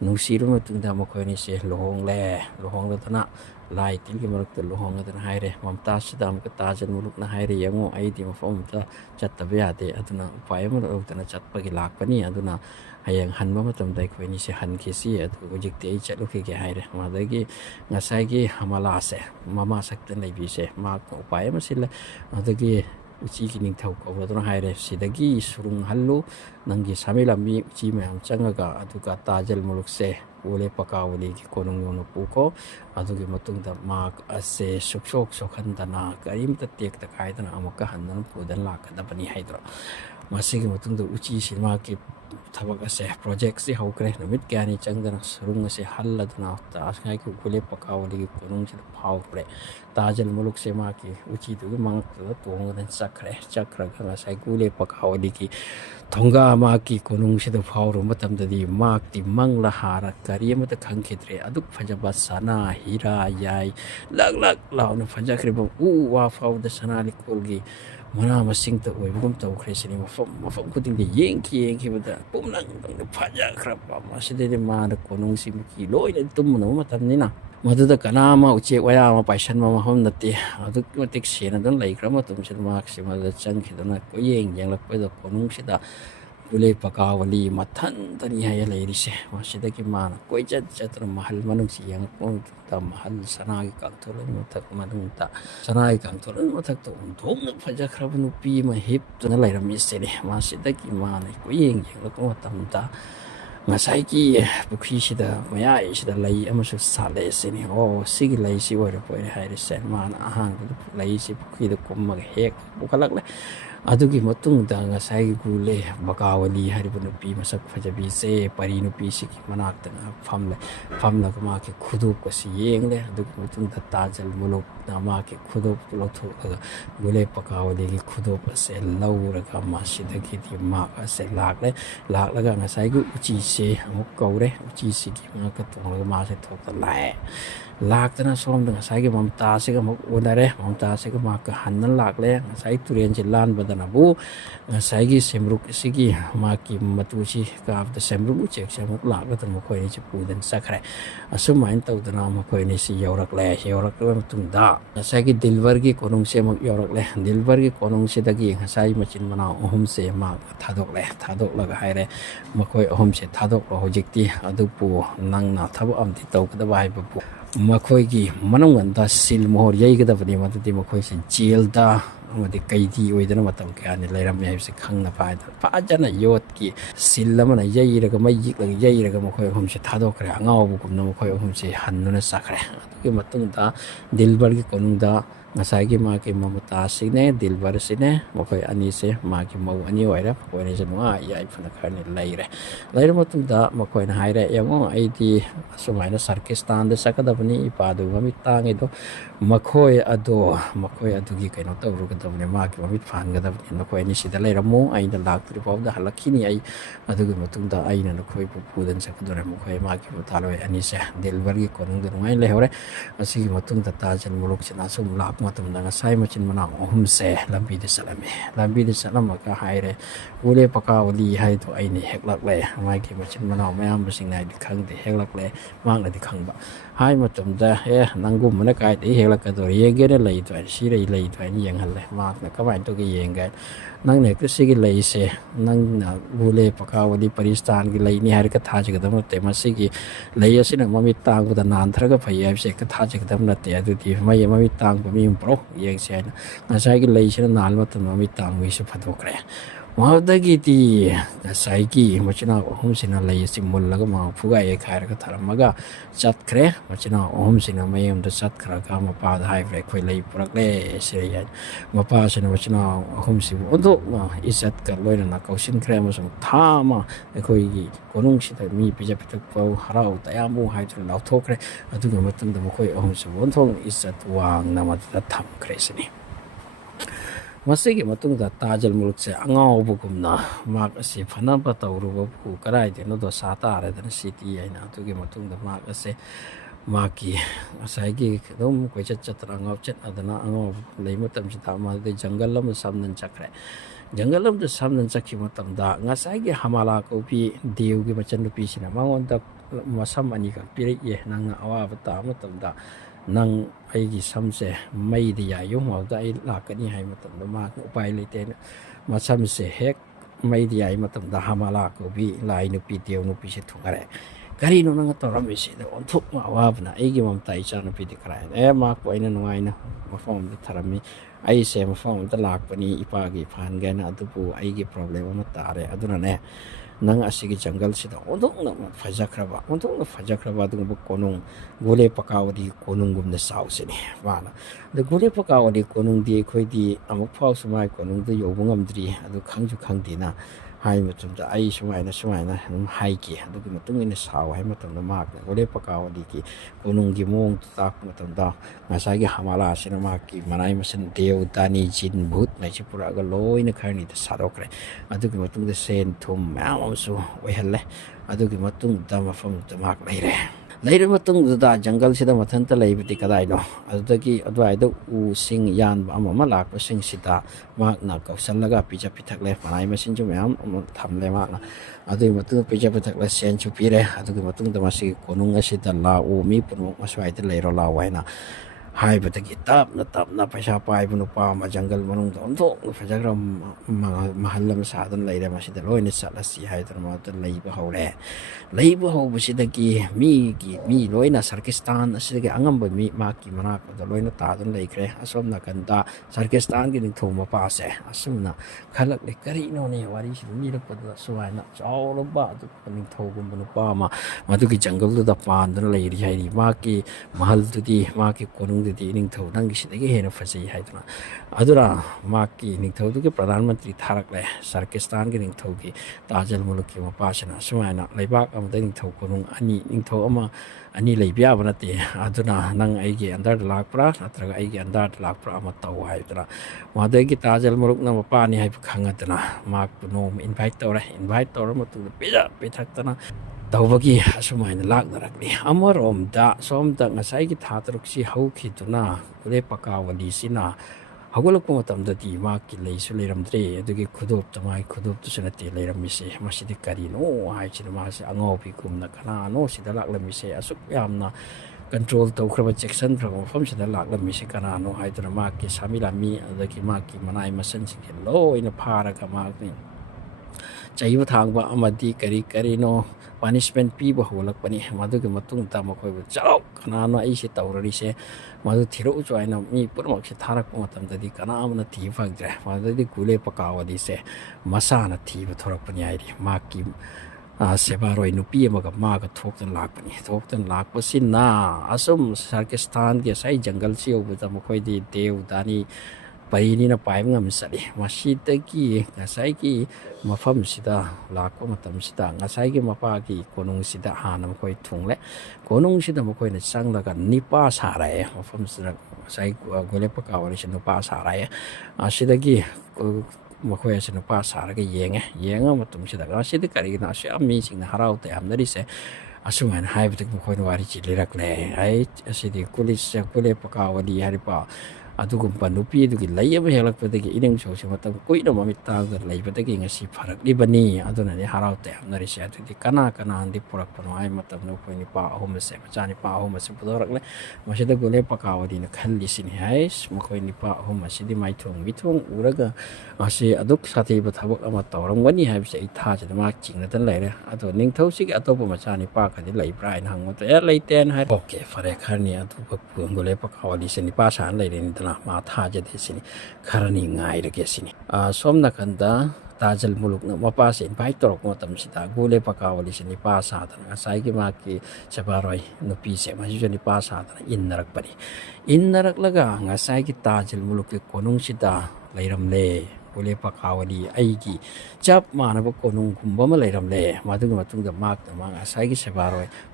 nungsire matung da makhoi ni se lohong la tana lai til ki muluk ta lohong ta haire mamata se dam ka tajan muluk na haire yango ai di mafom ta chatta bya de aduna upai mo ro ta na chat pa ki lak pani aduna hayang hanba matam dai khoi ni se han ki si adu ujik te ai chalu ki haire ma da gi ngasai gi hamala se mama saktan lai bi se ma upai ma sila adu gi uchi ki ning thau ko ro haire sidagi surung hallu nangi samilami uchi mayam changaga aduga tajal muluk se ule pakawali ki konung yono puko adugi matung da mak ase suksok sokhandana karim ta tek ta kaidana amaka hannan pudan lakada bani haidro masigi matung da uchi silma ki thabak ase project si haukre namit kyani changdana surung ase halladuna ta asngai ki ule pakawali ki konung se phau pre tajal muluk se ma ki uchi du mang ta tongdan chakra ga sai ule pakawali ki thonga ma ki konung se da phau ro matam da di mak ti mang la hara kari ma ta khang khidre aduk phajaba sana hira yai lak launa phajakre ba u wa phau da sana li kolgi mana masing ta oi bugum ta khre sini mafam kuding de yengki ba da pumnang phajakra ba ma se de ma da konung sim ki loi na tum no matam ni na madhuda kanama uche waya ma paisan ma hom nati aduk matik sena don lai krama tum se ma se ma da chang khidana ko yeng lak pa da konung se da ule pakawali mathan tani haya lai ri se ma se da ki ma na koi chat mahal manung si yang ko ta mahal sana ki kang thol mo tak manung ta sana ki kang thol mo tak to dong na phaja khrab nu pi ma hip to na lai ram se ne ma se da ki ma na ko yeng lak ma tam ta ꯉꯁꯥꯏꯒꯤ ꯄꯨꯈ꯭ꯔꯤꯁꯤꯗ ꯃꯌꯥꯏꯁꯤꯗ ꯂꯩ ꯑꯃꯁꯨ ꯁꯥꯠꯂꯦ ꯁꯤꯅꯤ ꯁꯤꯒꯤ ꯂꯩꯁꯤ ꯑꯣꯏꯔꯦ ꯍꯥꯏꯔꯤꯁꯦ ꯃꯥꯅ ꯑꯍꯥꯟꯕꯗ ꯂꯩꯁꯤ ꯄꯨꯈ꯭ꯔꯤꯗ ꯀꯨꯝꯃꯒ ꯍꯦꯛ ꯄꯨꯈꯠꯂꯛꯂꯦ ꯑꯗꯨꯒꯤ ꯃꯇꯨꯡꯗ ꯉꯁꯥꯏꯒꯤ ꯒꯨꯂꯦ ꯕꯀꯥꯋꯂꯤ ꯍꯥꯏꯔꯤꯕ ꯅꯨꯄꯤ ꯃꯁꯛ ꯐꯖꯕꯤꯁꯦ ꯄꯔꯤ ꯅꯨꯄꯤꯁꯤꯒꯤ ꯃꯅꯥꯛꯇ ꯐꯝꯂꯒ ꯃꯥꯒꯤ ꯈꯨꯗꯣꯞꯀꯁꯤ ꯌꯦꯡꯂꯦ ꯑꯗꯨꯒꯤ ꯃꯇꯨꯡꯗ ꯇꯥꯖꯜ ꯃꯨꯂꯨꯛꯅ ꯃꯥꯒꯤ ꯈꯨꯗꯣꯞꯇꯨ ꯂꯧꯊꯣꯛꯂꯒ ꯒꯨꯂꯦ ꯕꯀꯥꯋꯂꯤꯒꯤ ꯈꯨꯗꯣꯞ ꯑꯁꯦ ꯂꯧꯔꯒ ꯃꯁꯤꯗꯒꯤꯗꯤ ꯃꯥꯛ ꯑꯁꯦ ꯂꯥꯛꯂꯒ ꯉꯁꯥꯏꯒꯤ ꯎꯆꯤꯁꯦ ꯑꯃꯨꯛ ꯀꯧꯔꯦ ꯎꯆꯤꯁꯤꯒꯤ ꯃꯉꯛꯇ ꯇꯣꯡꯂꯒ ꯃꯥꯁꯦ ꯊꯣꯛꯇ ꯂꯥꯛꯑꯦ ꯂꯥꯛꯇꯅ ꯁꯣꯝꯗ ꯉꯁꯥꯏꯒꯤ ꯃꯝꯇꯥꯁꯤꯒ ꯑꯃꯨꯛ ꯎꯅꯔꯦ ꯃꯝꯇꯥꯁꯤꯒ ꯃꯥꯛꯀ ꯍꯟꯅ ꯂꯥꯛꯂꯦ ꯉꯁꯥꯏ ꯇꯨꯔꯦꯟꯁꯤ ꯂꯥꯟꯕꯗꯅꯕꯨ ꯉꯁꯥꯏꯒꯤ ꯁꯦꯝꯔꯨꯛ ꯑꯁꯤꯒꯤ ꯃꯥꯒꯤ ꯃꯇꯨꯁꯤ ꯀꯥꯕꯗ ꯁꯦꯝꯔꯨꯛ ꯎꯆꯦꯛꯁꯦ ꯑꯃꯨꯛ ꯂꯥꯛꯂꯒ ꯃꯈꯣꯏ ꯑꯅꯤꯁꯤ ꯄꯨꯗꯅ ꯆꯠꯈ꯭ꯔꯦ ꯑꯁꯨꯃꯥꯏꯅ ꯇꯧꯗꯅ ꯃꯈꯣꯏ ꯑꯅꯤꯁꯤ ꯌꯧꯔꯛꯂꯕ ꯃꯇꯨꯡꯗ ꯉꯁꯥꯏꯒꯤ ꯗꯤꯜꯕꯔꯒꯤ ꯀꯣꯅꯨꯡꯁꯦ ꯑꯃꯨꯛ ꯌꯧꯔꯛꯂꯦ ꯗꯤꯜꯕꯔꯒꯤ ꯀꯣꯅꯨꯡꯁꯤꯗꯒꯤ ꯉꯁꯥꯏ ꯃꯆꯤꯟ ꯃꯅꯥꯎ ꯑꯍꯨꯝꯁꯦ ꯃꯥꯛꯅ ꯊꯥꯗꯣꯛꯂꯒ ꯍꯥꯏꯔꯦ ꯃꯈꯣꯏ ꯑꯍꯨꯝꯁꯦ ꯊꯥꯗꯣꯛꯂꯣ ꯍꯧꯖꯤꯛꯇꯤ ꯑꯗꯨꯕꯨ ꯅꯪꯅ ꯊꯕꯛ ꯑꯃꯗꯤ ꯇꯧꯒꯗꯕ ꯍꯥꯏꯕꯕꯨ ꯃꯈꯣꯏꯒꯤ ꯃꯅꯨꯡꯗ ꯁꯤꯜ ꯃꯣꯍꯣꯔ ꯌꯩꯒꯗꯕꯅꯤ ꯃꯗꯨꯗꯤ ꯃꯈꯣꯏꯁꯤ ꯖꯦꯜꯗ ꯑꯃꯗꯤ ꯀꯩꯗꯤ ꯑꯣꯏꯗꯅ ꯃꯇꯝ ꯀꯌꯥꯅꯤ ꯂꯩꯔꯝꯃꯤ ꯍꯥꯏꯕꯁꯤ ꯈꯪꯅꯕ ꯍꯥꯏꯗꯅ ꯐꯖꯅ ꯌꯣꯠꯀꯤ ꯁꯤꯜ ꯑꯃꯅ ꯌꯩꯔꯒ ꯃꯩ ꯌꯤꯛꯂꯒ ꯌꯩꯔꯒ ꯃꯈꯣꯏ ꯑꯍꯨꯝꯁꯤ ꯊꯥꯗꯣꯛꯈ꯭ꯔꯦ ꯑꯉꯥꯎꯕꯒꯨꯝꯅ ꯃꯈꯣꯏ ꯑꯍꯨꯝꯁꯤ ꯍꯟꯗꯨꯅ ꯆꯠꯈ꯭ꯔꯦ ꯑꯗꯨꯒꯤ ꯃꯇꯨꯡꯗ ꯗꯤꯜꯕꯔꯒꯤ ꯀꯣꯅꯨꯡꯗ ꯉꯁꯥꯏꯒꯤ ꯃꯥꯒꯤ ꯃꯃꯇꯥꯁꯤꯅꯦ ꯗꯤꯜꯕꯔꯁꯤꯅꯦ ꯃꯈꯣꯏ ꯑꯅꯤꯁꯦ ꯃꯥꯒꯤ ꯃꯧ ꯑꯅꯤ ꯑꯣꯏꯔꯦ ꯃꯈꯣꯏ ꯑꯅꯤꯁꯦ ꯅꯨꯡꯉꯥꯏ ꯌꯥꯏꯐꯅ ꯈꯔꯅꯤ ꯂꯩꯔ ꯃꯇꯨꯡꯗ ꯃꯈꯣꯏꯅ ꯍꯥꯏꯔꯦ ꯌꯦꯡꯉꯣ ꯑꯩꯗꯤ ꯑꯁꯨꯃꯥꯏꯅ ꯁꯔꯀꯤꯁꯇꯥꯟꯗ ꯆꯠꯀꯗꯕꯅꯤ ꯏꯄꯥꯗꯨ ꯃꯃꯤꯠ ꯇꯥꯡꯉꯤꯗꯣ ꯃꯈꯣꯏ ꯑꯗꯨꯒꯤ ꯀꯩꯅꯣ ꯇꯧꯔꯨꯒꯗꯕꯅꯤ ꯃꯥꯒꯤ ꯃꯃꯤꯠ ꯐꯍꯟꯒꯗꯕꯅꯤ ꯅꯈꯣꯏ ꯑꯅꯤ ꯁꯤꯗ ꯂꯩꯔꯝꯃꯨ ꯑꯩꯅ ꯂꯥꯛꯇ꯭ꯔꯤ ꯐꯥꯎꯕꯗ ꯍꯜꯂꯛꯈꯤꯅꯤ ꯑꯩ ꯑꯗꯨꯒꯤ ꯃꯇꯨꯡꯗ ꯑꯩꯅ ꯅꯈꯣꯏꯕꯨ ꯄꯨꯗꯅ ꯆꯠꯀꯗꯣꯔꯦ ꯃꯈꯣꯏ ꯃꯥꯒꯤ ꯃꯇꯥꯂꯣꯏ ꯑꯅꯤꯁꯦ ꯗꯤꯜꯕꯔꯒꯤ ꯀꯣꯅꯨꯡꯗ ꯅꯨꯡꯉꯥꯏꯅ ꯂꯩꯍꯧꯔꯦ ꯑꯁꯤꯒꯤ ꯃꯇꯨꯡꯗ ꯇꯥꯖꯜ ꯃꯨꯂꯨꯛꯁꯤꯅ ꯑꯁꯨꯝ ꯂꯥꯛꯄ ꯃꯇꯝꯗ ꯉꯁꯥꯏ ꯃꯆꯤꯟ ꯃꯅꯥꯎ ꯑꯍꯨꯝꯁꯦ ꯂꯝꯕꯤꯗ ꯆꯠꯂꯝꯃꯒ ꯍꯥꯏꯔꯦ ꯒꯨꯂꯦ ꯕꯀꯥꯋꯂꯤ ꯍꯥꯏꯗꯣ ꯑꯩꯅ ꯍꯦꯛꯂꯛꯂꯦ ꯃꯥꯒꯤ ꯃꯆꯤꯟ ꯃꯅꯥꯎ ꯃꯌꯥꯝꯕꯁꯤꯡꯅ ꯍꯥꯏꯗꯤ ꯈꯪꯗꯦ ꯍꯦꯛꯂꯛꯂꯦ ꯃꯥꯛꯅꯗꯤ ꯈꯪꯕ ꯍꯥꯏ ꯃꯇꯝꯗ ꯅꯪꯒꯨꯝꯕꯅ ꯀꯥꯏꯗꯒꯤ ꯍꯦꯛꯂꯛꯀꯗꯧꯔꯤ ꯌꯦꯡꯒꯦꯅ ꯂꯩꯗꯣ ꯍꯥꯏꯅ ꯁꯤ ꯂꯩꯗꯣ ꯍꯥꯏꯅ ꯌꯦꯡꯍꯜꯂꯦ ꯃꯥꯛꯅ ꯀꯃꯥꯏꯅ ꯇꯧꯒꯦ ꯌꯦꯡꯒꯦ ꯅꯪꯅ ꯍꯦꯛꯇ ꯁꯤꯒꯤ ꯂꯩꯁꯦ ꯅꯪꯅ ꯒꯨꯂꯦ ꯕꯀꯥꯋꯂꯤ ꯄꯔꯤꯁꯇꯥꯟꯒꯤ ꯂꯩꯅꯤ ꯍꯥꯏꯔꯒ ꯊꯥꯖꯒꯗꯕ ꯅꯠꯇꯦ ꯃꯁꯤꯒꯤ ꯂꯩ ꯑꯁꯤꯅ ꯃꯃꯤꯠ ꯇꯥꯡꯕꯗ ꯅꯥꯟꯊꯔꯒ ꯐꯩ ꯍꯥꯏꯕꯁꯦ ꯍꯦꯛꯇ ꯊꯥꯖꯒꯗꯕ ꯅꯠꯇꯦ ꯑꯗꯨꯗꯤ ꯃꯃꯤꯠ ꯇꯥꯡꯕ ꯃꯤ ꯑꯃ ꯄꯨꯔꯛ ꯌꯦꯡꯁꯤ ꯍꯥꯏꯅ ꯉꯁꯥꯏꯒꯤ ꯂꯩꯁꯤꯅ ꯅꯥꯟꯕ ꯃꯇꯝꯗ ꯃꯃꯤꯠ ꯇꯥꯡꯕꯒꯤꯁꯨ ꯐꯥꯗꯣꯛꯈ꯭ꯔꯦ ꯃꯗꯒꯤꯗꯤ ꯉꯁꯥꯏꯒꯤ ꯃꯆꯤꯟꯅꯥꯎ ꯑꯍꯨꯝꯁꯤꯅ ꯂꯩ ꯑꯁꯤ ꯃꯨꯜꯂꯒ ꯐꯨꯒꯥꯏ ꯌꯩꯈꯥꯏꯔꯒ ꯊꯔꯝꯃꯒ ꯆꯠꯈ꯭ꯔꯦ ꯃꯆꯤꯟꯅꯥꯎ ꯑꯍꯨꯝꯁꯤꯅ ꯃꯌꯨꯝꯗ ꯆꯠꯈ꯭ꯔꯒ ꯃꯄꯥꯗ ꯍꯥꯏꯈ꯭ꯔꯦ ꯑꯩꯈꯣꯏ ꯂꯩ ꯄꯨꯔꯛꯂꯦ ꯁꯤꯔ ꯃꯄꯥꯁꯤꯅ ꯃꯆꯤꯟꯅꯥꯎ ꯑꯍꯨꯝꯁꯤꯕꯨ ꯑꯣꯟꯊꯣꯛꯅ ꯏꯖꯠꯀ ꯂꯣꯏꯅꯅ ꯀꯧꯁꯤꯟꯈ꯭ꯔꯦ ꯑꯃꯁꯨꯡ ꯊꯥ ꯑꯃ ꯑꯩꯈꯣꯏꯒꯤ ꯀꯣꯅꯨꯡꯁꯤꯗ ꯃꯤ ꯄꯤꯖ ꯄꯤꯊꯛꯄ ꯍꯔꯥꯎ ꯇꯌꯥꯝꯕꯨ ꯍꯥꯏꯗꯨꯅ ꯂꯥꯎꯊꯣꯛꯈ꯭ꯔꯦ ꯑꯗꯨꯒꯤ ꯃꯇꯨꯡꯗ ꯃꯈꯣꯏ ꯑꯍꯨꯝꯁꯤꯕꯨ ꯑꯣꯟꯊꯣꯛꯅ ꯏꯖꯠ ꯋꯥꯡꯅ ꯃꯗꯨꯗ ꯊꯝꯈ꯭ꯔꯦ ꯁꯤꯅꯤ ꯃꯁꯤꯒꯤ ꯃꯇꯨꯡꯗ ꯇꯥꯖꯜ ꯃꯨꯂꯨꯛꯁꯦ ꯑꯉꯥꯎꯕꯒꯨꯝꯅ ꯃꯥꯛ ꯑꯁꯤ ꯐꯅꯕ ꯇꯧꯔꯨꯕꯕꯨ ꯀꯗꯥꯏꯗꯅꯣ ꯗꯣꯁꯥ ꯇꯥꯔꯦꯗꯅ ꯁꯤꯗꯤ ꯍꯥꯏꯅ ꯑꯗꯨꯒꯤ ꯃꯇꯨꯡꯗ ꯃꯥꯛ ꯑꯁꯦ ꯃꯥꯒꯤ ꯉꯁꯥꯏꯒꯤ ꯑꯗꯨꯝ ꯀꯣꯏꯆꯠ ꯆꯠꯇꯅ ꯉꯥꯎꯆꯠꯅꯗꯅ ꯑꯉꯥꯎꯕ ꯂꯩ ꯃꯇꯝꯁꯤꯗ ꯃꯗꯨꯗꯩ ꯖꯪꯒꯜ ꯑꯃ ꯁꯝꯗꯅ ꯆꯠꯈ꯭ꯔꯦ ꯖꯪꯒꯜ ꯑꯃꯗ ꯁꯝꯗꯅ ꯆꯠꯈꯤꯕ ꯃꯇꯝꯗ ꯉꯁꯥꯏꯒꯤ ꯍꯃꯥꯂꯥ ꯀꯧꯕꯤ ꯗꯦꯎꯒꯤ ꯃꯆꯟꯅꯨꯄꯤꯁꯤꯅ ꯃꯉꯣꯟꯗ ꯃꯁꯝ ꯑꯅꯤꯈꯛ ꯄꯤꯔꯛꯏ ꯅꯪꯅ ꯑꯋꯥꯕ ꯇꯥꯕ ꯃꯇꯝꯗ ꯅꯪ ꯑꯩꯒꯤ ꯁꯝꯁꯦ ꯃꯩꯗ ꯌꯥꯏꯌꯨ ꯃꯗꯨꯗ ꯑꯩ ꯂꯥꯛꯀꯅꯤ ꯍꯥꯏꯕ ꯃꯇꯝꯗ ꯃꯥꯅ ꯎꯄꯥꯏ ꯂꯩꯇꯦ ꯃꯁꯝꯁꯦ ꯍꯦꯛ ꯃꯩꯗ ꯌꯥꯏ ꯃꯇꯝꯗ ꯍꯃꯥꯂꯥ ꯀꯧꯕꯤ ꯂꯥꯏ ꯅꯨꯄꯤ ꯗꯦꯎ ꯅꯨꯄꯤꯁꯦ ꯊꯨꯡꯉꯔꯦ ꯀꯔꯤꯅꯣ ꯅꯪꯅ ꯇꯧꯔꯝꯃꯤꯁꯤꯗ ꯑꯣꯟꯊꯣꯛꯅ ꯑꯋꯥꯕꯅ ꯑꯩꯒꯤ ꯃꯝꯇꯥ ꯏꯆꯥ ꯅꯨꯄꯤꯗꯤ ꯀꯔꯥꯏꯅ ꯃꯥꯛꯄꯨ ꯑꯩꯅ ꯅꯨꯡꯉꯥꯏꯅ ꯃꯐꯝ ꯑꯃꯗ ꯊꯔꯝꯃꯤ ꯑꯩꯁꯦ ꯃꯐꯝ ꯑꯃꯗ ꯂꯥꯛꯄꯅꯤ ꯏꯄꯥꯒꯤ ꯐꯍꯟꯒꯦꯅ ꯑꯗꯨꯕꯨ ꯑꯩꯒꯤ ꯄ꯭ꯔꯣꯕ꯭ꯂꯦꯝ ꯑꯃ ꯇꯥꯔꯦ ꯑꯗꯨꯅꯅꯦ ꯅꯪ ꯑꯁꯤꯒꯤ ꯖꯪꯒꯜꯁꯤꯗ ꯑꯣꯟꯊꯣꯛꯅ ꯐꯖꯈ꯭ꯔꯕ ꯑꯗꯨꯒꯨꯝꯕ ꯀꯣꯅꯨꯡ ꯒꯨꯂꯦ ꯕꯀꯥꯋꯂꯤ ꯀꯣꯅꯨꯡꯒꯨꯝꯅ ꯆꯥꯎꯁꯤꯅꯤ ꯃꯥꯅ ꯑꯗ ꯒꯨꯂꯦ ꯕꯀꯥꯋꯂꯤ ꯀꯣꯅꯨꯡꯗꯤ ꯑꯩꯈꯣꯏꯗꯤ ꯑꯃꯨꯛ ꯐꯥꯎꯁꯨ ꯃꯥꯏ ꯀꯣꯅꯨꯡꯗ ꯌꯧꯕ ꯉꯝꯗ꯭ꯔꯤ ꯑꯗꯨ ꯈꯪꯁꯨ ꯈꯪꯗꯦꯅ ꯍꯥꯏꯕ ꯃꯇꯝꯗ ꯑꯩ ꯁꯨꯃꯥꯏꯅ ꯑꯗꯨꯝ ꯍꯥꯏꯈꯤ ꯑꯗꯨꯒꯤ ꯃꯇꯨꯡ ꯏꯟꯅ ꯁꯥꯎ ꯍꯥꯏꯕ ꯃꯇꯝꯗ ꯃꯍꯥꯛꯅ ꯒꯨꯂꯦ ꯕꯀꯥꯋꯂꯤꯒꯤ ꯀꯣꯅꯨꯡꯒꯤ ꯃꯑꯣꯡꯗꯨ ꯇꯥꯛꯄ ꯃꯇꯝꯗ ꯉꯁꯥꯏꯒꯤ ꯍꯃꯥꯂꯥ ꯑꯁꯤꯅ ꯃꯍꯥꯛꯀꯤ ꯃꯅꯥꯏ ꯃꯁꯤꯟ ꯗꯦꯎ ꯗꯥꯅꯤ ꯖꯤꯟ ꯚꯨꯠꯉꯩꯁꯤ ꯄꯨꯔꯛꯑꯒ ꯂꯣꯏꯅ ꯈꯔꯅꯤꯗ ꯁꯥꯗꯣꯛꯈ꯭ꯔꯦ ꯑꯗꯨꯒꯤ ꯃꯇꯨꯡꯗ ꯁꯦꯟ ꯊꯨꯝ ꯃꯌꯥꯝ ꯑꯃꯁꯨ ꯑꯣꯏꯍꯜꯂꯦ ꯑꯗꯨꯒꯤ ꯃꯇꯨꯡꯗ ꯃꯐꯝꯗꯨꯗ ꯃꯍꯥꯛ ꯂꯩꯔꯕ ꯃꯇꯨꯡꯗꯨꯗ ꯖꯪꯒꯜꯁꯤꯗ ꯃꯊꯟꯇ ꯂꯩꯕꯗꯤ ꯀꯗꯥꯏꯅꯣ ꯑꯗꯨꯗꯒꯤ ꯑꯗꯨꯋꯥꯏꯗ ꯎꯁꯤꯡ ꯌꯥꯟꯕ ꯑꯃ ꯂꯥꯛꯄꯁꯤꯡꯁꯤꯗ ꯃꯍꯥꯛꯅ ꯀꯧꯁꯜꯂꯒ ꯄꯤꯖ ꯄꯤꯊꯛꯂꯦ ꯃꯅꯥꯏ ꯃꯁꯤꯡꯁꯨ ꯃꯌꯥꯝ ꯑꯃ ꯊꯝꯂꯦ ꯃꯍꯥꯛꯅ ꯑꯗꯨꯒꯤ ꯃꯇꯨꯡꯗ ꯄꯤꯖ ꯄꯤꯊꯛꯂꯦ ꯁꯦꯟꯁꯨ ꯄꯤꯔꯦ ꯑꯗꯨꯒꯤ ꯃꯇꯨꯡꯗ ꯃꯁꯤꯒꯤ ꯀꯣꯅꯨꯡ ꯑꯁꯤꯗ ꯂꯥꯛꯎ ꯃꯤ ꯄꯨꯝꯅꯃꯛ ꯃꯁ꯭ꯋꯥꯏꯗ ꯂꯩꯔꯣ ꯂꯥꯛꯎ ꯍꯥꯏꯅ ꯍꯥꯏꯕꯗꯒꯤ ꯇꯞꯅ ꯇꯞꯅ ꯄꯩꯁꯥ ꯄꯥꯏꯕ ꯅꯨꯄꯥ ꯑꯃ ꯖꯪꯒꯜ ꯃꯅꯨꯡꯗ ꯑꯣꯟꯊꯣꯛꯅ ꯐꯖꯈ꯭ꯔꯕ ꯃꯍꯜ ꯑꯃ ꯁꯥꯗꯨꯅ ꯂꯩꯔꯦ, ꯃꯁꯤꯗ ꯂꯣꯏꯅ ꯆꯠꯂꯁꯤ ꯍꯥꯏꯗꯨꯅ ꯃꯗꯨ ꯂꯩꯕ ꯍꯧꯔꯦ. ꯂꯩꯕ ꯍꯧꯕꯁꯤꯗꯒꯤ ꯃꯤ ꯂꯣꯏꯅ ꯁꯔꯀꯤꯁꯇꯥꯟ ꯑꯁꯤꯗꯒꯤ ꯑꯉꯝꯕ ꯃꯤ ꯃꯍꯥꯛꯀꯤ ꯃꯅꯥꯛꯇ ꯂꯣꯏꯅ ꯇꯥꯗꯨꯅ ꯂꯩꯈ꯭ꯔꯦ. ꯑꯁꯣꯝ ꯅꯥꯀꯟꯗ ꯁꯔꯀꯤꯁꯇꯥꯟꯒꯤ ꯅꯤꯡꯊꯧ ꯃꯄꯥꯁꯦ ꯑꯁꯨꯝꯅ ꯈꯜꯂꯛꯂꯦ, ꯀꯔꯤꯅꯣꯅꯦ ꯋꯥꯔꯤꯁꯤꯗ ꯂꯤꯔꯛꯄꯗ ꯁꯨꯃꯥꯏꯅ ꯆꯥꯎꯔꯕ ꯑꯗꯨꯒꯨꯝꯕ ꯅꯤꯡꯊꯧꯒꯨꯝꯕ ꯅꯨꯄꯥ ꯑꯃ ꯃꯗꯨꯒꯤ ꯖꯪꯒꯜꯗꯨꯗ ꯄꯥꯟꯗꯨꯅ ꯂꯩꯔꯤ ꯍꯥꯏꯔꯤ. ꯃꯍꯥꯛꯀꯤ ꯃꯍꯜꯗꯨꯗꯤ, ꯃꯍꯥꯛꯀꯤ ꯀꯣꯅꯨꯡꯗꯨꯗꯤ ꯅꯤꯡꯊꯧ ꯅꯪꯒꯤꯁꯤꯗꯒꯤ ꯍꯦꯟꯅ ꯐꯖꯩ ꯍꯥꯏꯗꯨꯅ. ꯑꯗꯨꯅ ꯃꯍꯥꯛꯀꯤ ꯅꯤꯡꯊꯧꯗꯨꯒꯤ ꯄ꯭ꯔꯙꯥꯟ ꯃꯟꯇ꯭ꯔꯤ ꯊꯥꯔꯛꯂꯦ. ꯁꯔꯀꯤꯁꯇꯥꯟꯒꯤ ꯅꯤꯡꯊꯧꯒꯤ ꯇꯥꯖꯜ ꯃꯨꯂꯨꯛꯀꯤ ꯃꯄꯥꯁꯤꯅ ꯑꯁꯨꯃꯥꯏꯅ ꯂꯩꯕꯥꯛ ꯑꯃꯗ ꯅꯤꯡꯊꯧ ꯀꯣꯅꯨꯡ ꯅꯤꯡꯊꯧ ꯑꯅꯤ ꯂꯩꯕ ꯌꯥꯕ ꯅꯠꯇꯦ. ꯑꯗꯨꯅ ꯅꯪ ꯑꯩꯒꯤ ꯑꯟꯗꯔꯗ ꯂꯥꯛꯄ꯭ꯔꯥ ꯅꯠꯇ꯭ꯔꯒ ꯑꯩꯒꯤ ꯑꯟꯗꯔꯗ ꯂꯥꯛꯄ꯭ꯔꯥ ꯑꯃ ꯇꯧ ꯍꯥꯏꯗꯨꯅ ꯃꯗꯨꯒꯤ ꯇꯥꯖꯜ ꯃꯨꯂꯨꯛꯅ ꯃꯄꯥꯅꯤ ꯍꯥꯏꯕ ꯈꯪꯉꯗꯨꯅ ꯃꯍꯥꯛꯄꯨ ꯅꯣꯡꯃ ꯏꯟꯚꯥꯏꯠ ꯇꯧꯔꯦ. ꯏꯟꯚꯥꯏꯠ ꯇꯧꯔ ꯃꯇꯨꯡꯗ ꯄꯤꯊꯛꯇꯅ ꯇꯧꯕꯒꯤ ꯑꯁꯨꯃꯥꯏꯅ ꯂꯥꯛꯅꯔꯛꯂꯤ. ꯑꯃꯔꯣꯝꯗ ꯁꯣꯝꯗ ꯉꯁꯥꯏꯒꯤ ꯊꯥ ꯇꯔꯨꯛꯁꯤ ꯍꯧꯈꯤꯗꯨꯅ ꯒꯨꯂꯦ ꯄꯀꯥꯋꯥꯂꯤꯁꯤꯅ ꯍꯧꯒꯠꯂꯛꯄ ꯃꯇꯝꯗꯗꯤ ꯃꯍꯥꯛꯀꯤ ꯂꯩꯁꯨ ꯂꯩꯔꯝꯗ꯭ꯔꯦ. ꯑꯗꯨꯒꯤ ꯈꯨꯗꯣꯞꯇ ꯃꯥꯒꯤ ꯈꯨꯗꯣꯞꯇꯨꯁꯨ ꯅꯠꯇꯦ ꯂꯩꯔꯝꯃꯤꯁꯦ. ꯃꯁꯤꯗꯤ ꯀꯔꯤꯅꯣ ꯍꯥꯏꯁꯤꯅ ꯃꯥꯁꯤ ꯑꯉꯥꯎꯕꯤꯒꯨꯝꯅ ꯀꯅꯥꯅꯣ ꯁꯤꯗ ꯂꯥꯛꯂꯝꯃꯤꯁꯦ, ꯑꯁꯨꯛ ꯌꯥꯝꯅ ꯀꯟꯇ꯭ꯔꯣꯜ ꯇꯧꯈ꯭ꯔꯕ ꯆꯦꯛꯁꯤꯟꯈ꯭ꯔꯕ ꯃꯐꯝꯁꯤꯗ ꯂꯥꯛꯂꯝꯃꯤꯁꯤ ꯀꯅꯥꯅꯣ ꯍꯥꯏꯗꯨꯅ ꯃꯍꯥꯛꯀꯤ ꯁꯥꯃꯤ ꯂꯥꯃꯤ ꯑꯗꯒꯤ ꯃꯍꯥꯛꯀꯤ ꯃꯅꯥꯏ ꯃꯁꯟꯁꯤꯡꯁꯦ ꯂꯣꯏꯅ ꯐꯥꯔꯒ ꯃꯍꯥꯛꯅꯤ ꯆꯩꯕ ꯊꯥꯡꯕ ꯑꯃꯗꯤ ꯀꯔꯤꯅꯣ ꯄꯥꯅꯤꯁꯃꯦꯟ ꯄꯤꯕ ꯍꯧꯒꯠꯂꯛꯄꯅꯤ. ꯃꯗꯨꯒꯤ ꯃꯇꯨꯡꯗ ꯃꯈꯣꯏꯕꯨ ꯆꯥꯎ ꯀꯅꯥꯅꯣ ꯑꯩꯁꯦ ꯇꯧꯔꯔꯤꯁꯦ, ꯃꯗꯨ ꯊꯤꯔꯛꯎꯁꯨ ꯍꯥꯏꯅ ꯃꯤ ꯄꯨꯝꯅꯃꯛꯁꯦ ꯊꯥꯔꯛꯄ ꯃꯇꯝꯗꯗꯤ ꯀꯅꯥꯝꯅ ꯊꯤꯕ ꯐꯪꯗ꯭ꯔꯦ. ꯃꯗꯨꯗꯤ ꯒꯨꯂꯦ ꯄꯀꯥꯋꯥꯂꯤꯁꯦ ꯃꯁꯥꯅ ꯊꯤꯕ ꯊꯣꯔꯛꯄꯅꯤ ꯍꯥꯏꯔꯤ. ꯃꯍꯥꯛꯀꯤ ꯁꯦꯕꯥꯔꯣꯏ ꯅꯨꯄꯤ ꯑꯃꯒ ꯃꯥꯒ ꯊꯣꯛꯇꯨꯅ ꯂꯥꯛꯄꯅꯤ. ꯊꯣꯛꯇꯨꯅ ꯂꯥꯛꯄꯁꯤꯅ ꯑꯁꯨꯝ ꯁꯔꯀꯤꯁꯇꯥꯟꯒꯤ ꯉꯁꯥꯏ ꯖꯪꯒꯜꯁꯤ ꯌꯧꯕꯗ ꯃꯈꯣꯏꯗꯤ ꯗꯦꯎꯗꯥꯅꯤ ꯄꯔꯤꯅꯤꯅ ꯄꯥꯏꯕ ꯉꯝꯅ ꯆꯠꯂꯤ. ꯃꯁꯤꯗꯒꯤ ꯉꯁꯥꯏꯒꯤ ꯃꯐꯝꯁꯤꯗ ꯂꯥꯛꯄ ꯃꯇꯝꯁꯤꯗ ꯉꯁꯥꯏꯒꯤ ꯃꯄꯥꯒꯤ ꯀꯣꯅꯨꯡꯁꯤꯗ ꯍꯥꯟꯅ ꯃꯈꯣꯏ ꯊꯨꯡꯂꯦ. ꯀꯣꯅꯨꯡꯁꯤꯗ ꯃꯈꯣꯏꯅ ꯆꯪꯂꯒ ꯅꯤꯄꯥ ꯁꯥꯔꯛꯑꯦ. ꯃꯐꯝꯁꯤꯗ ꯉꯁꯥꯏ ꯒꯨꯂꯦ ꯄꯀꯥꯋꯥꯂꯤꯁꯤ ꯅꯨꯄꯥ ꯁꯥꯔꯛꯑꯦ. ꯑꯁꯤꯗꯒꯤ ꯃꯈꯣꯏ ꯑꯁꯤ ꯅꯨꯄꯥ ꯁꯥꯔꯒ ꯌꯦꯡꯉ ꯃꯇꯨꯡꯁꯤꯗ ꯉꯁꯤꯗꯤ ꯀꯔꯤꯒꯤꯅꯣ ꯑꯁꯨꯛ ꯃꯤꯁꯤꯡꯅ ꯍꯔꯥꯎ ꯇꯌꯥꯝꯅꯔꯤꯁꯦ, ꯑꯁꯨꯃꯥꯏꯅ ꯍꯥꯏꯕꯗꯒꯤ ꯃꯈꯣꯏꯅ ꯋꯥꯔꯤꯁꯤ ꯂꯤꯔꯛꯂꯦ. ꯑꯁꯤꯗꯤ ꯒꯨꯂꯦ ꯄꯀꯥꯋꯥꯂꯤ ꯍꯥꯏꯔꯤꯕ ꯑꯗꯨꯒꯨꯝꯕ ꯅꯨꯄꯤ ꯑꯗꯨꯒꯤ ꯂꯩ ꯑꯃ ꯍꯦꯛꯂꯛꯄꯗꯒꯤ ꯏꯅꯤꯡꯁꯧꯁꯤ ꯃꯇꯝ ꯀꯨꯏꯅ ꯃꯃꯤꯠ ꯇꯥꯡꯗꯅ ꯂꯩꯕꯗꯒꯤ ꯉꯁꯤ ꯐꯔꯛꯂꯤꯕꯅꯤ. ꯑꯗꯨꯅꯅꯤ ꯍꯔꯥꯎ ꯇꯌꯥꯝꯅꯔꯤꯁꯦ. ꯑꯗꯨꯗꯤ ꯀꯅꯥꯗꯤ ꯄꯨꯔꯛꯄꯅꯣ ꯍꯥꯏꯕ ꯃꯇꯝꯗ ꯑꯩꯈꯣꯏ ꯃꯆꯥꯅꯤꯄꯥ ꯑꯍꯨꯝ ꯑꯁꯤ ꯄꯨꯊꯣꯔꯛꯂꯦ. ꯃꯁꯤꯗ ꯒꯨꯂꯦ ꯄꯀꯥꯋꯥꯂꯤꯅ ꯈꯜꯂꯤꯁꯤꯅꯤ, ꯃꯈꯣꯏ ꯅꯤꯄꯥ ꯑꯍꯨꯝ ꯑꯁꯤꯗꯤ ꯃꯤꯊꯣꯡ ꯎꯔꯒ ꯃꯁꯤ ꯑꯗꯨꯛ ꯁꯥꯊꯤꯕ ꯊꯕꯛ ꯑꯃ ꯇꯧꯔꯝꯒꯅꯤ ꯍꯥꯏꯕꯁꯤ ꯑꯩ ꯊꯥꯖꯗ ꯃꯍꯥꯛ ꯆꯤꯡꯅꯗꯅ ꯂꯩꯔꯦ. ꯑꯗꯣ ꯅꯤꯡꯊꯧꯁꯤꯒꯤ ꯑꯇꯣꯞꯄ ꯃꯆꯥꯅꯤꯄꯥ ꯈꯔꯗꯤ ꯂꯩꯕ꯭ꯔꯥ ꯍꯥꯏꯅ ꯍꯪꯕꯗ ꯂꯩꯇꯦꯅ ꯍꯥꯏ. ꯑꯣꯀꯦ ꯐꯔꯦ, ꯈꯔꯅꯤ ꯑꯇꯣꯞꯄ ꯒꯨꯂꯦ ꯄꯀꯥꯋꯥꯂꯤꯁꯦ ꯅꯤꯄꯥ ꯁꯥꯅ ꯂꯩꯔꯦꯅꯤꯗꯅ ꯃꯥ ꯊꯥꯖꯗꯦ ꯁꯤꯅꯤ, ꯈꯔꯅꯤ ꯉꯥꯏꯔꯒꯦ ꯁꯤꯅꯤ. ꯁꯣꯝ ꯅꯥꯀꯟꯗ ꯇꯥꯖꯜ ꯃꯨꯂꯨꯛꯅ ꯃꯄꯥꯁꯦ ꯏꯟꯚꯥꯏꯠ ꯇꯧꯔꯛꯄ ꯃꯇꯝꯁꯤꯗ ꯒꯨꯂꯦ ꯄꯀꯥꯋꯥꯂꯤꯁꯦ ꯅꯤꯄꯥ ꯁꯥꯗꯅ ꯉꯁꯥꯏꯒꯤ ꯃꯍꯥꯛꯀꯤ ꯁꯦꯕꯥꯔꯣꯏ ꯅꯨꯄꯤꯁꯦ ꯃꯁꯤꯁꯨ ꯅꯤꯄꯥ ꯁꯥꯗꯅ ꯏꯟꯅꯔꯛꯄꯅꯤ. ꯏꯟꯅꯔꯛꯂꯒ ꯉꯁꯥꯏꯒꯤ ꯇꯥꯖꯜ ꯃꯨꯂꯨꯛꯀꯤ ꯀꯣꯅꯨꯡꯁꯤꯗ ꯂꯩꯔꯝꯂꯦ. ꯒꯨꯂꯦ ꯄꯀꯥꯋꯥꯂꯤ ꯑꯩꯒꯤ ꯆꯞ ꯃꯥꯟꯅꯕ ꯀꯣꯅꯨꯡꯒꯨꯝꯕ ꯑꯃ ꯂꯩꯔꯝꯂꯦ. ꯃꯗꯨꯒꯤ ꯃꯇꯨꯡꯗ ꯃꯍꯥꯛꯅ ꯉꯁꯥꯏꯒꯤ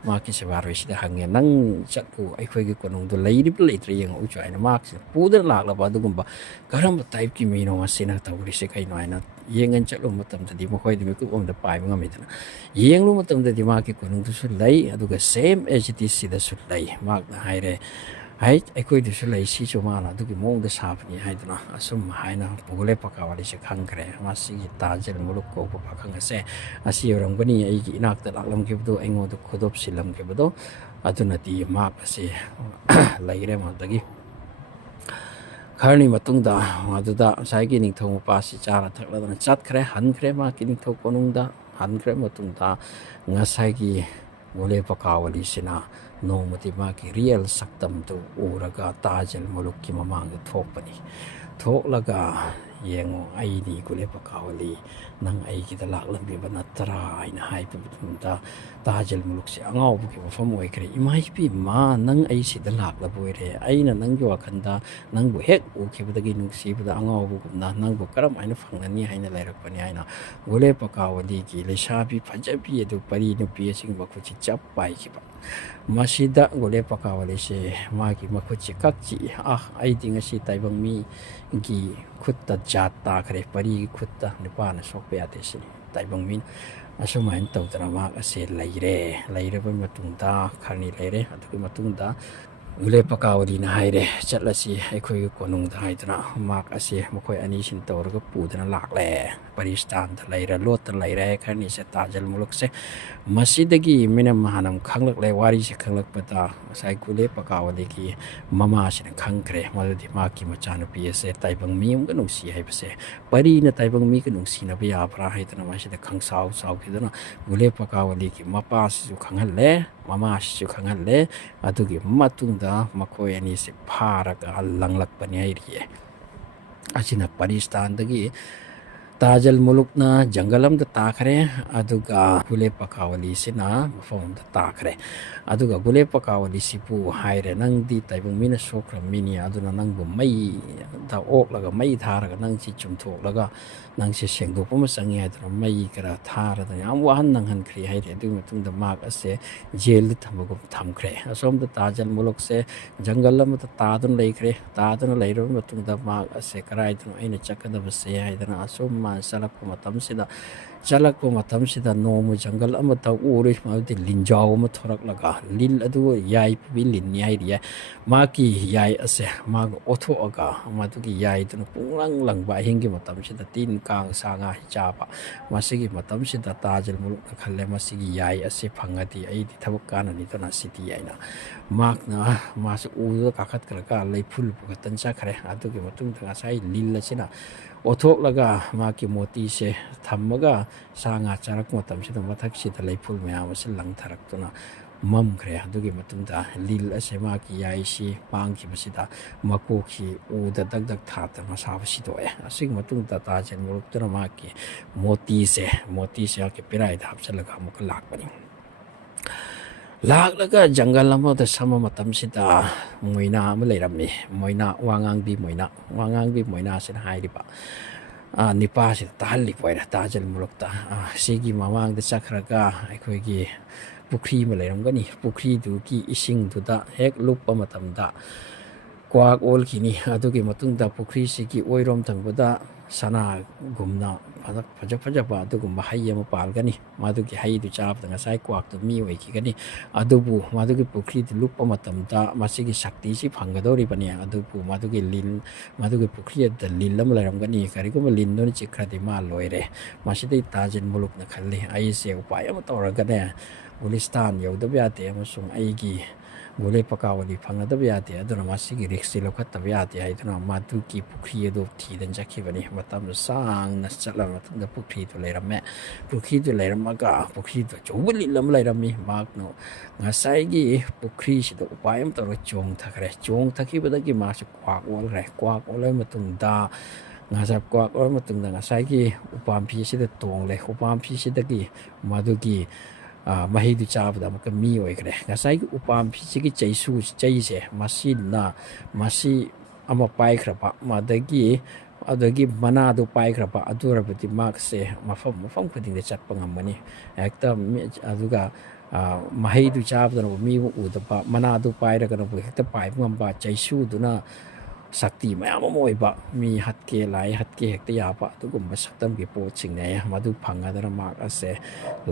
ꯃꯍꯥꯛꯀꯤ ꯁꯦꯕꯥꯔꯣꯏꯁꯤꯗ ꯍꯪꯉꯦ, ꯅꯪ ꯆꯠꯂꯨ ꯑꯩꯈꯣꯏꯒꯤ ꯀꯣꯅꯨꯡꯗꯣ ꯂꯩꯔꯤꯕ꯭ꯔꯥ ꯂꯩꯇ꯭ꯔꯥ ꯌꯦꯡꯉꯛꯎꯁꯨ ꯍꯥꯏꯅ. ꯃꯍꯥꯛꯁꯤꯅ ꯄꯨꯗꯨꯅ ꯂꯥꯛꯂꯕ ꯑꯗꯨꯒꯨꯝꯕ ꯀꯔꯝꯕ ꯇꯥꯏꯞꯀꯤ ꯃꯤꯅꯣ ꯃꯁꯤꯅ ꯇꯧꯔꯤꯁꯦ ꯀꯩꯅꯣ ꯍꯥꯏꯅ ꯌꯦꯡꯉꯟ ꯆꯠꯂꯨꯕ ꯃꯇꯝꯗꯗꯤ ꯃꯈꯣꯏꯗꯤ ꯃꯤꯀꯨꯞ ꯑꯃꯗ ꯄꯥꯏꯕ ꯉꯝꯃꯤꯗꯅ. ꯌꯦꯡꯂꯨꯕ ꯃꯇꯝꯗꯗꯤ ꯃꯍꯥꯛꯀꯤ ꯀꯣꯅꯨꯡꯗꯨꯁꯨ ꯂꯩ, ꯑꯗꯨꯒ ꯁꯦꯝ ꯑꯦꯖ ꯏꯠ ꯏꯁ ꯁꯤꯗꯁꯨ ꯂꯩ. ꯃꯍꯥꯛꯅ ꯍꯥꯏꯔꯦ, ꯑꯩꯈꯣꯏꯗꯨꯁꯨ ꯂꯩ, ꯁꯤꯁꯨ ꯃꯥꯅ ꯑꯗꯨꯒꯤ ꯃꯑꯣꯡꯗ ꯁꯥꯕꯅꯤ ꯍꯥꯏꯗꯨꯅ. ꯑꯁꯨꯝ ꯍꯥꯏꯅ ꯒꯨꯂꯦ ꯄꯀꯥꯋꯥꯂꯤꯁꯦ ꯈꯪꯈ꯭ꯔꯦ, ꯃꯁꯤꯒꯤ ꯇꯥꯖꯜ ꯃꯨꯂꯨꯛ ꯀꯧꯕ ꯄꯥꯈꯪ ꯑꯁꯦ ꯑꯁꯤ ꯑꯣꯏꯔꯝꯒꯅꯤ ꯑꯩꯒꯤ ꯏꯅꯥꯛꯇ ꯂꯥꯛꯂꯝꯈꯤꯕꯗꯣ, ꯑꯩꯉꯣꯟꯗ ꯈꯨꯗꯣꯞ ꯁꯤꯜꯂꯝꯈꯤꯕꯗꯣ. ꯑꯗꯨꯅꯗꯤ ꯃꯍꯥꯛ ꯑꯁꯤ ꯂꯩꯔꯦ. ꯃꯗꯨꯗꯒꯤ ꯈꯔꯅꯤ ꯃꯇꯨꯡꯗ ꯃꯗꯨꯗ ꯉꯁꯥꯏꯒꯤ ꯅꯤꯡꯊꯧ ꯃꯄꯥꯁꯤ ꯆꯥꯔ ꯊꯛꯂꯗꯅ ꯆꯠꯈ꯭ꯔꯦ, ꯍꯟꯈ꯭ꯔꯦ ꯃꯍꯥꯛꯀꯤ ꯅꯤꯡꯊꯧ ꯀꯣꯅꯨꯡꯗ. ꯍꯟꯈ꯭ꯔꯦ ꯃꯇꯨꯡꯗ ꯉꯁꯥꯏꯒꯤ ꯒꯨꯂꯦ ꯄꯀꯥꯋꯥꯂꯤꯁꯤꯅ ꯅꯣꯡꯃꯗꯤ ꯃꯥꯒꯤ ꯔꯤꯌꯦꯜ ꯁꯛꯇꯝꯗꯨ ꯎꯔꯒ ꯇꯥꯖꯜ ꯃꯨꯂꯨꯛꯀꯤ ꯃꯃꯥꯡꯗ ꯊꯣꯛꯄꯅꯤ. ꯊꯣꯛꯂꯒ ꯌꯦꯡꯉꯣ ꯑꯩꯅꯤ ꯒꯨꯂꯦ ꯄꯀꯥꯋꯥꯂꯤ, ꯅꯪ ꯑꯩꯒꯤꯗ ꯂꯥꯛꯂꯝꯃꯤꯕ ꯅꯠꯇ꯭ꯔꯥ ꯍꯥꯏꯅ ꯍꯥꯏꯕ ꯃꯇꯝꯗ ꯇꯥꯖꯜ ꯃꯨꯂꯨꯛꯁꯦ ꯑꯉꯥꯎꯕꯒꯤ ꯋꯥꯐꯝ ꯑꯣꯏꯈ꯭ꯔꯦ. ꯏꯃꯥ ꯅꯪ ꯑꯩ ꯁꯤꯗ ꯂꯥꯛꯂꯕ ꯑꯣꯏꯔꯦ, ꯑꯩꯅ ꯅꯪꯒꯤ ꯋꯥꯈꯜꯗ ꯅꯪꯕꯨ ꯍꯦꯛ ꯎꯈꯤꯕꯗꯒꯤ ꯅꯨꯡꯁꯤꯕꯗ ꯑꯉꯥꯎꯕꯒꯨꯝꯅ ꯅꯪꯕꯨ ꯀꯔꯝ ꯍꯥꯏꯅ ꯐꯪꯒꯅꯤ ꯍꯥꯏꯅ ꯂꯩꯔꯛꯄꯅꯤ ꯍꯥꯏꯅ ꯒꯨꯂꯦ ꯄꯀꯥꯋꯥꯂꯤꯒꯤ ꯂꯩꯁꯥꯕꯤ ꯐꯖꯕꯤ ꯑꯗꯨ ꯄꯔꯤ ꯅꯨꯄꯤ ꯑꯁꯤꯒꯤ ꯃꯈꯨꯠꯁꯤ ꯆꯞ ꯄꯥꯏꯈꯤꯕ. ꯃꯁꯤꯗ ꯒꯨꯂꯦ ꯄꯀꯥꯋꯥꯂꯤꯁꯦ ꯃꯥꯒꯤ ꯃꯈꯨꯠꯁꯤ ꯀꯛꯆꯤ. ꯑꯩꯗꯤ ꯉꯁꯤ ꯇꯥꯏꯕꯪ ꯃꯤꯒꯤ ꯈꯨꯠꯇ ꯖꯥꯠ ꯇꯥꯈ꯭ꯔꯦ, ꯄꯔꯤꯒꯤ ꯈꯨꯠꯇ ꯅꯨꯄꯥꯅ ꯁꯣꯛꯄ ꯌꯥꯗꯦ ꯁꯤꯅꯤ ꯇꯥꯏꯕꯪ ꯃꯤꯅ. ꯑꯁꯨꯃꯥꯏꯅ ꯇꯧꯗꯅ ꯃꯍꯥꯛ ꯑꯁꯦ ꯂꯩꯔꯦ. ꯂꯩꯔꯕ ꯃꯇꯨꯡꯗ ꯈꯔꯅꯤ ꯂꯩꯔꯦ. ꯑꯗꯨꯒꯤ ꯃꯇꯨꯡꯗ อุเลปกาวดีนะไฮเร่จัดละสิไอ้คุยกับคนนุ่งไทยตัวนะมากอาเซียมาคุยอันนี้ชินโตแล้วก็ปูตัวนั้นหลากแหล่ปริสถานทลายระลวดทลายแร่แค่นี้เสตาจัลมุลกเสมัสยิดกี้ไม่นำมหานำขังลักเลวารีเสขังลักปตาใส่กุเลปกาวดีกี้มามาชินขังเครมาดูที่มากิมาจานุปีเสไตบังมีมก็นุ่งสีให้เสปรีนะไตบังมีก็นุ่งสีนะพยาพระให้ตัวนั้นมาชิดขังสาวคิดนะกุเลปกาวดีกี้มาป้าสิขังหันเล่มามาสิขังหันเล่อะตุกี้มาตุงดามาคุยอันนี้เสพารักอัลลังลักปนีไอรีอาชินะปริสถานตกี้ताजल मुलुक ना जंगलम द ताखरे अदुगा गुले पकावली सिना मफम द ताखरे अदुगा गुले पकावली सिपु हायरे नंग दी ताइबुंग मिना सोख्र मिनी अदुना नंग बु मई दा ओक लगा मई थारगा नंग सि चुमथोक लगा नंग सि सेंगदोक पम संगी हायदरा मई करा थार द याम वाहन नंग हन खरि हायरे अदु मतुंग द माक असे जेल द थमगुम थमखरे असोम द ताजल मुलुक से जंगलम द तादुन लेखरे तादुन लेरो मतुंग द माक असे कराय द आइना चकदब से हायदरा असोम चलक चलक नोम जंगल उरी लिंजाव थोरक लगा लिल याई भी लिन याई माकी याई असे माग ओथोगा मदुगी याई तुन पुंगlang langba hingi matamsida tin kang sanga hichaba masigi matamsida tajal muluk khalle masigi याई असे phangati ai di thabak kana ni tona city aina mak na mas u kakat kraka leiful pugatan cha khare adugi matung thanga sai lil china ओथोक लगा माकी मोती से थम्मगा सांगा चारक मतम से मथक से लेफुल मैम से लंगथरक्तुना मम खरे अदुगी मतुंदा लील असे माकी याइसी पांगी बसिदा मकोखी उद दग दग थात मसाबसी दोए असिग मतुंदा ताजन मुलुक्तुना माकी मोती से आके पिराय हापसलगा मुक लाकपनी लाग जंगल सम मोयना लेरमी मोयना वांगांबी मोयना से निपा से ताली पोइरा ताजल मुलुक्ता सिगी ममांग चखरगा अखोगी पुखरी में लेरमगनी पुखरी दुकी इसिंग दुदा हेक लुप मतमदा क्वाक ओलखिनी अदुगी मतुंगदा पुखरी सिगी ओइरोम थंगबदा सना गुमना फज फजबा अदुगुम हई अमा पालगनी मादुगी हई दु चाबदा ngasai क्वाक तो मी ओइखिगनी अदुबु मादुगी पुखरी दु लुप मतमदा मसिगी शक्ति सि फंगदोरि बनी अदुबु मादुगी लिन मादुगी पुखरी द लिल अमा लेरमगनी करिगुम लिन दोनि चिखरदि मा लोइरे मसिदि ताजिन मुलुक न खल्ले आइसे उपाय अमा तौरगने गुलिस्तान यौदब याते अमसुंग आइगी गुले पकावली फंगदब याते अदुना मसिगी रिक्सि लौखतब याते हाइदुना मादुगी पुखरी अदु थीदन जखिबनी मतम सांगना चला मतुंदा पुखरी तो लेरमे पुखरी तो लेरमगा पुखरी तो चौबली लम लेरमी माकनो ngasai पुखरी सिदा उपाय अम तौर चोंग थखरे चोंग थखिबदगी मासु क्वाक ओलरे क्वाक ओले मतुंदा ngasap क्वाक ओले मतुंदा ngasai उपामपी सिदा तोंगले उपामपी सिदगी मादुगी mahi du chabda maka mi oikre ngasai upam phisi chaisu chaise masina masi ama pai khrapa madagi adagi mana du pai khrapa adurabati mark se mafam khuding de chatpa ngamani ekta aduga mahi du chabda no mi udapa mana du pai ra kana bu hekta pai ngamba chaisu duna sakti mayam moiba mi hatke lai hatke hekta yapa tugumba saktam ge po chingne madu phangadara mak ase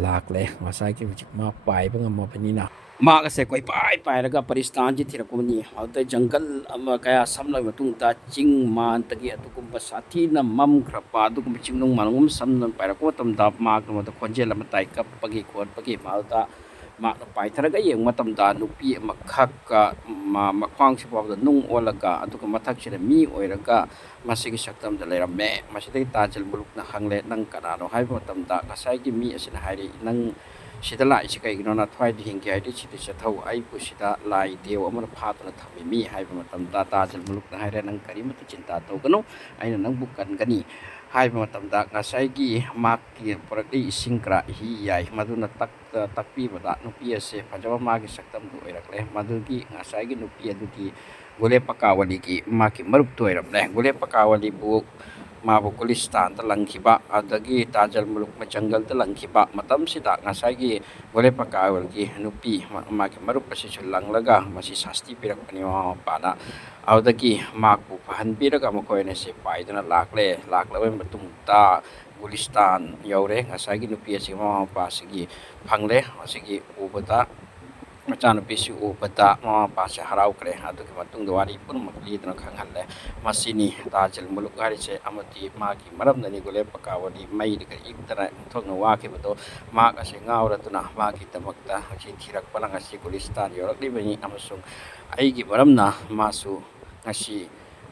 lakle masai ki hujik ma pai bangam panina mak ase koi pai raga paristan ji thirakuni auta jungle ama kaya samlai matung ta ching man tagi atugumba sathi na mam khrapa tugum chingnung manungum samnan pai rakwa tam da mak no ta khonjel ama tai kap pagi khon pagi malta mak no pai tharaga yeng matam da nupi makhak ka ma khwang sipaw da nung olaga aduga mathak sida mi oiraga masigi saktam da leiramme masidi tajal buluk na hangle nang kanano haiba matam da ngasai gi mi asina hairi nang sida lai sikai ginona thwai di hingi hairi sida chathau ai pu sida lai deu amana phatna thami mi haiba matam da tajal buluk na haire nang kari matu cinta to gano aina nang bukan gani haiba matam da ngasai gi mak ki porakli singkra hi yai maduna takpi bada nupi ase phajawa magi saktam du oirakle madugi ngasai gi nupi adugi gole pakawali ki maki marup tu oiramle gole pakawali bu mabu kulistan ta langkhiba adagi tajal muluk ma jungle ta langkhiba matam sida ngasai gi gole pakawal ki nupi maki marup ase langlaga masi sasti pirak pani ma pana awdagi makbu pahan piraga makoine se paidana lakle matung ta gulistan yaure ngasai gi nupi ase ma pasigi phangle asigi ubata ꯃꯆꯥꯅꯨꯄꯤꯁꯤ ꯎꯕꯗ ꯃꯃꯥ ꯃꯄꯥꯁꯦ ꯍꯔꯥꯎꯈ꯭ꯔꯦ ꯑꯗꯨꯒꯤ ꯃꯇꯨꯡꯗ ꯋꯥꯔꯤ ꯄꯨꯝꯅꯃꯛ ꯂꯤꯗꯨꯅ ꯈꯪꯍꯜꯂꯦ ꯃꯁꯤꯅꯤ ꯇꯥꯖꯜ ꯃꯨꯂꯨꯛ ꯍꯥꯏꯔꯤꯁꯦ ꯑꯃꯗꯤ ꯃꯥꯒꯤ ꯃꯔꯝꯗꯅꯤ ꯒꯨꯂꯦ ꯄꯀꯥꯋꯂꯤ ꯃꯩꯗꯒ ꯏꯛꯇꯅ ꯏꯟꯊꯣꯛꯅ ꯋꯥꯈꯤꯕꯗꯣ ꯃꯍꯥꯛ ꯑꯁꯤ ꯉꯥꯎꯔꯗꯨꯅ ꯃꯥꯒꯤꯗꯃꯛꯇ ꯉꯁꯤ ꯊꯤꯔꯛꯄꯅ ꯉꯁꯤ ꯒꯨꯂꯤꯁꯇꯥꯟ ꯌꯧꯔꯛꯂꯤꯕꯅꯤ ꯑꯃꯁꯨꯡ ꯑꯩꯒꯤ ꯃꯔꯝꯅ ꯃꯥꯁꯨ ꯉꯁꯤ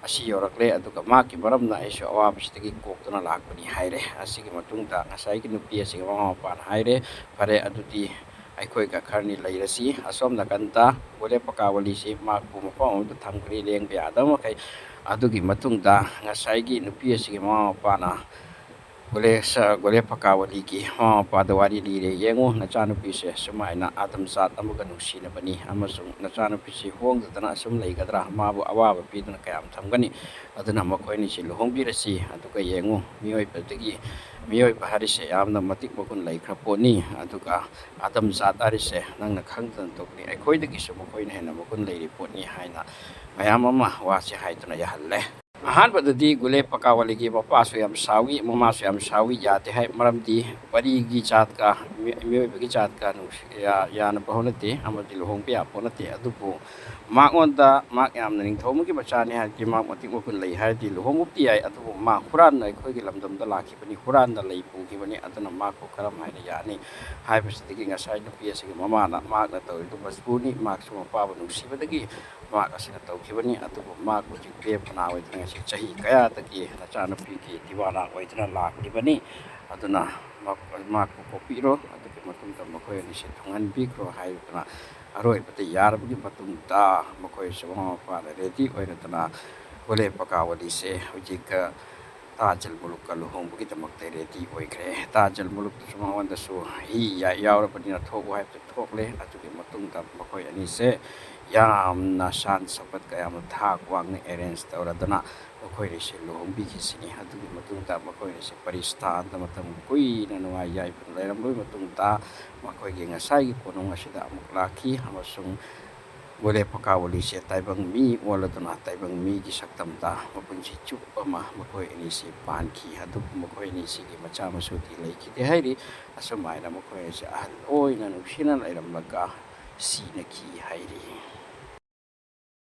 ꯑꯁꯤ ꯌꯧꯔꯛꯂꯦ ꯑꯗꯨꯒ ꯃꯥꯒꯤ ꯃꯔꯝꯅ ꯑꯩꯁꯨ ꯑꯋꯥꯕꯁꯤꯗꯒꯤ ꯀꯣꯛꯇꯨꯅ ꯂꯥꯛꯄꯅꯤ ꯍꯥꯏꯔꯦ ꯑꯁꯤꯒꯤ ꯃꯇꯨꯡꯗ ꯉꯁꯥꯏꯒꯤ ꯅꯨꯄꯤ ꯑꯁꯤꯒꯤ ꯃꯃꯥ ꯃꯄꯥꯅ ꯍꯥꯏꯔꯦ ꯐꯔꯦ ꯑꯗꯨꯗꯤ ꯑꯩꯈꯣꯏꯒ ꯈꯔꯅꯤ ꯂꯩꯔꯁꯤ ꯑꯁꯣꯝ ꯅꯥꯀꯟꯗ ꯒꯨꯂꯦ ꯄꯀꯥꯋꯂꯤꯁꯤ ꯃꯍꯥꯛꯄꯨ ꯃꯐꯝ ꯑꯃꯗ ꯊꯝꯈ꯭ꯔꯦ ꯂꯦꯡꯕ ꯌꯥꯗꯕ ꯃꯈꯩ ꯑꯗꯨꯒꯤ ꯃꯇꯨꯡꯗ ꯉꯁꯥꯏꯒꯤ ꯅꯨꯄꯤ ꯑꯁꯤꯒꯤ ꯃꯃꯥ ꯃꯄꯥꯅ ꯒꯨꯂꯦ ꯄꯀꯥꯋꯂꯤꯒꯤ ꯃꯃꯥ ꯃꯄꯥꯗ ꯋꯥꯔꯤ ꯂꯤꯔꯦ ꯌꯦꯡꯉꯨ ꯅꯆꯥꯅꯨꯄꯤꯁꯦ ꯁꯨꯃꯥꯏꯅ ꯑꯥꯗꯝꯆꯥꯠ ꯑꯃꯒ ꯅꯨꯡꯁꯤꯅꯕꯅꯤ ꯑꯃꯁꯨꯡ ꯅꯆꯥꯅꯨꯄꯤꯁꯤ ꯍꯣꯡꯗꯗꯅ ꯑꯁꯨꯝ ꯂꯩꯒꯗ꯭ꯔꯥ ꯃꯥꯕꯨ ꯑꯋꯥꯕ ꯄꯤꯗꯨꯅ ꯀꯌꯥꯝ ꯊꯝꯒꯅꯤ ꯑꯗꯨꯅ ꯃꯈꯣꯏꯅꯤꯁꯤ ꯂꯨꯍꯣꯡꯕꯤꯔꯁꯤ ꯑꯗꯨꯒ ꯌꯦꯡꯉꯨ ꯃꯤꯑꯣꯏꯕ ꯍꯥꯏꯔꯤꯁꯦ ꯌꯥꯝꯅ ꯃꯇꯤꯛ ꯃꯒꯨꯟ ꯂꯩꯈ꯭ꯔ ꯄꯣꯠꯅꯤ ꯑꯗꯨꯒ ꯑꯥꯗꯝꯆꯥꯠ ꯍꯥꯏꯔꯤꯁꯦ ꯅꯪꯅ ꯈꯪꯗꯅ ꯇꯧꯕꯅꯤ ꯑꯩꯈꯣꯏꯗꯒꯤꯁꯨ ꯃꯈꯣꯏꯅ ꯍꯦꯟꯅ ꯃꯒꯨꯟ ꯂꯩꯔꯤ ꯄꯣꯠꯅꯤ ꯍꯥꯏꯅ ꯃꯌꯥꯝ ꯑꯃ ꯋꯥꯁꯦ ꯍꯥꯏꯗꯨꯅ ꯌꯥꯍꯜꯂꯦ ꯑꯍꯥꯟꯕꯗꯗꯤ ꯒꯨꯂꯦ ꯄꯀꯥꯋꯂꯤꯒꯤ ꯃꯄꯥꯁꯨ ꯌꯥꯝ ꯁꯥꯎꯏ ꯃꯃꯥꯁꯨ ꯌꯥꯝ ꯁꯥꯎꯏ ꯌꯥꯗꯦ ꯍꯥꯏ ꯃꯔꯝꯗꯤ ꯄꯔꯤꯒꯤ ꯖꯥꯠꯀ ꯃꯤꯑꯣꯏꯕꯒꯤ ꯖꯥꯠꯀ ꯌꯥꯅꯕ ꯍꯣꯠꯅꯗꯦ ꯑꯃꯗꯤ ꯂꯨꯍꯣꯡꯕ ꯌꯥꯕ ꯍꯣꯠꯅꯗꯦ ꯑꯗꯨꯕꯨ ꯃꯉꯣꯟꯗ ꯃꯍꯥꯛ ꯌꯥꯝꯅ ꯅꯤꯡꯊꯧ ꯑꯃꯒꯤ ꯃꯆꯥꯅꯤ ꯍꯥꯏꯔꯗꯤ ꯃꯍꯥꯛ ꯃꯇꯤꯛ ꯃꯒꯨꯟ ꯂꯩ ꯍꯥꯏꯔꯗꯤ ꯂꯨꯍꯣꯡꯕꯕꯨꯗꯤ ꯌꯥꯏ ꯑꯗꯨꯕꯨ ꯃꯥ ꯍꯨꯔꯥꯟꯅ ꯑꯩꯈꯣꯏꯒꯤ ꯂꯝꯗꯝꯗ ꯂꯥꯛꯈꯤꯕꯅꯤ ꯍꯨꯔꯥꯟꯅ ꯂꯩ ꯄꯨꯈꯤꯕꯅꯤ ꯑꯗꯨꯅ ꯃꯍꯥꯛꯄꯨ ꯀꯔꯝ ꯍꯥꯏꯅ ꯌꯥꯅꯤ ꯍꯥꯏꯕꯁꯤꯗꯒꯤ ꯉꯁꯥꯏ ꯅꯨꯄꯤ ꯑꯁꯤꯒꯤ ꯃꯃꯥꯅ ꯃꯍꯥꯛꯅ ꯇꯧꯔꯤꯗꯨ ꯃꯖꯕꯨꯔꯅꯤ ꯃꯍꯥꯛꯁꯨ ꯃꯄꯥꯕꯨ ꯅꯨꯡꯁꯤꯕꯗꯒꯤ ꯃꯍꯥꯛ ꯑꯁꯤꯅ ꯇꯧꯈꯤꯕꯅꯤ ꯑꯗꯨꯕꯨ ꯃꯍꯥꯛ ꯍꯧꯖꯤꯛ ꯕꯦꯄꯅꯥ ꯑꯣꯏꯗꯨꯅ ꯉꯁꯤ ꯆꯍꯤ ꯀꯌꯥꯗꯒꯤ ꯅꯆꯥꯅꯨꯄꯤꯒꯤ ꯗꯤꯋꯥꯅꯥ ꯑꯣꯏꯗꯨꯅ ꯂꯥꯛꯂꯤꯕꯅꯤ ꯑꯗꯨꯅ ꯃꯍꯥꯛꯄꯨ ꯀꯣꯛꯄꯤꯔꯣ ꯑꯗꯨꯒꯤ ꯃꯇꯨꯡꯗ ꯃꯈꯣꯏ ꯑꯅꯤꯁꯤ ꯊꯨꯡꯍꯟꯕꯤꯈ꯭ꯔꯣ ꯍꯥꯏꯗꯨꯅ ꯑꯔꯣꯏꯕꯗ ꯌꯥꯔꯕꯒꯤ ꯃꯇꯨꯡꯗ ꯃꯈꯣꯏꯁꯨ ꯃꯃꯥ ꯃꯄꯥꯅ ꯔꯦꯗꯤ ꯑꯣꯏꯔꯗꯅ ꯒꯨꯂꯦ ꯄꯀꯥꯋꯂꯤꯁꯦ ꯍꯧꯖꯤꯛ ꯇꯥꯖꯜ ꯃꯨꯂꯨꯛꯀ ꯂꯨꯍꯣꯡꯕꯒꯤꯗꯃꯛꯇ ꯔꯦꯗꯤ ꯑꯣꯏꯈ꯭ꯔꯦ ꯇꯥꯖꯜ ꯃꯨꯂꯨꯛꯇꯁꯨ ꯃꯉꯣꯟꯗꯁꯨ ꯍꯤ ꯌꯥꯎꯔꯕꯅꯤꯅ ꯊꯣꯛꯎ ꯍꯥꯏꯕꯗꯨ ꯊꯣꯛꯂꯦ ꯑꯗꯨꯒꯤ ꯃꯇꯨꯡꯗ ꯃꯈꯣꯏ ꯑꯅꯤꯁꯦ ꯌꯥꯝꯅ ꯁꯥꯟ ꯁꯄꯠ ꯌꯥꯝꯅ ꯊꯥꯛ ꯋꯥꯡꯅ ꯑꯦꯔꯦꯟꯖ ꯇꯧꯔꯗꯅ ꯃꯈꯣꯏꯅꯤꯁꯦ ꯂꯨꯍꯣꯡꯕꯤꯈꯤꯁꯤꯅꯤ ꯑꯗꯨꯒꯤ ꯃꯇꯨꯡꯗ ꯃꯈꯣꯏꯅꯤꯁꯦ ꯄꯔꯤꯁꯊꯥꯟꯗ ꯃꯇꯝ ꯀꯨꯏꯅ ꯅꯨꯡꯉꯥꯏ ꯌꯥꯏꯐꯅ ꯂꯩꯔꯝꯕꯒꯤ ꯃꯇꯨꯡꯗ ꯃꯈꯣꯏꯒꯤ ꯉꯁꯥꯏꯒꯤ ꯀꯣꯅꯨꯡ ꯑꯁꯤꯗ ꯑꯃꯨꯛ ꯂꯥꯛꯈꯤ ꯑꯃꯁꯨꯡ ꯒꯨꯂꯦ ꯄꯀꯥꯋꯂꯤꯁꯦ ꯇꯥꯏꯕꯪ ꯃꯤ ꯑꯣꯜꯂꯗꯨꯅ ꯇꯥꯏꯕꯪ ꯃꯤꯒꯤ ꯁꯛꯇꯝꯗ ꯃꯄꯨꯟꯁꯤ ꯆꯨꯞꯄ ꯑꯃ ꯃꯈꯣꯏ ꯑꯅꯤꯁꯤ ꯄꯥꯟꯈꯤ ꯑꯗꯨꯕꯨ ꯃꯈꯣꯏ ꯑꯅꯤꯁꯤꯒꯤ ꯃꯆꯥ ꯃꯁꯨꯗꯤ ꯂꯩꯈꯤꯗꯦ ꯍꯥꯏꯔꯤ ꯑꯁꯨꯃꯥꯏꯅ ꯃꯈꯣꯏ ꯑꯁꯤ ꯑꯍꯜ ꯑꯣꯏꯅ ꯅꯨꯡꯁꯤꯅ ꯂꯩꯔꯝꯂꯒ ꯁꯤꯅꯈꯤ ꯍꯥꯏꯔꯤ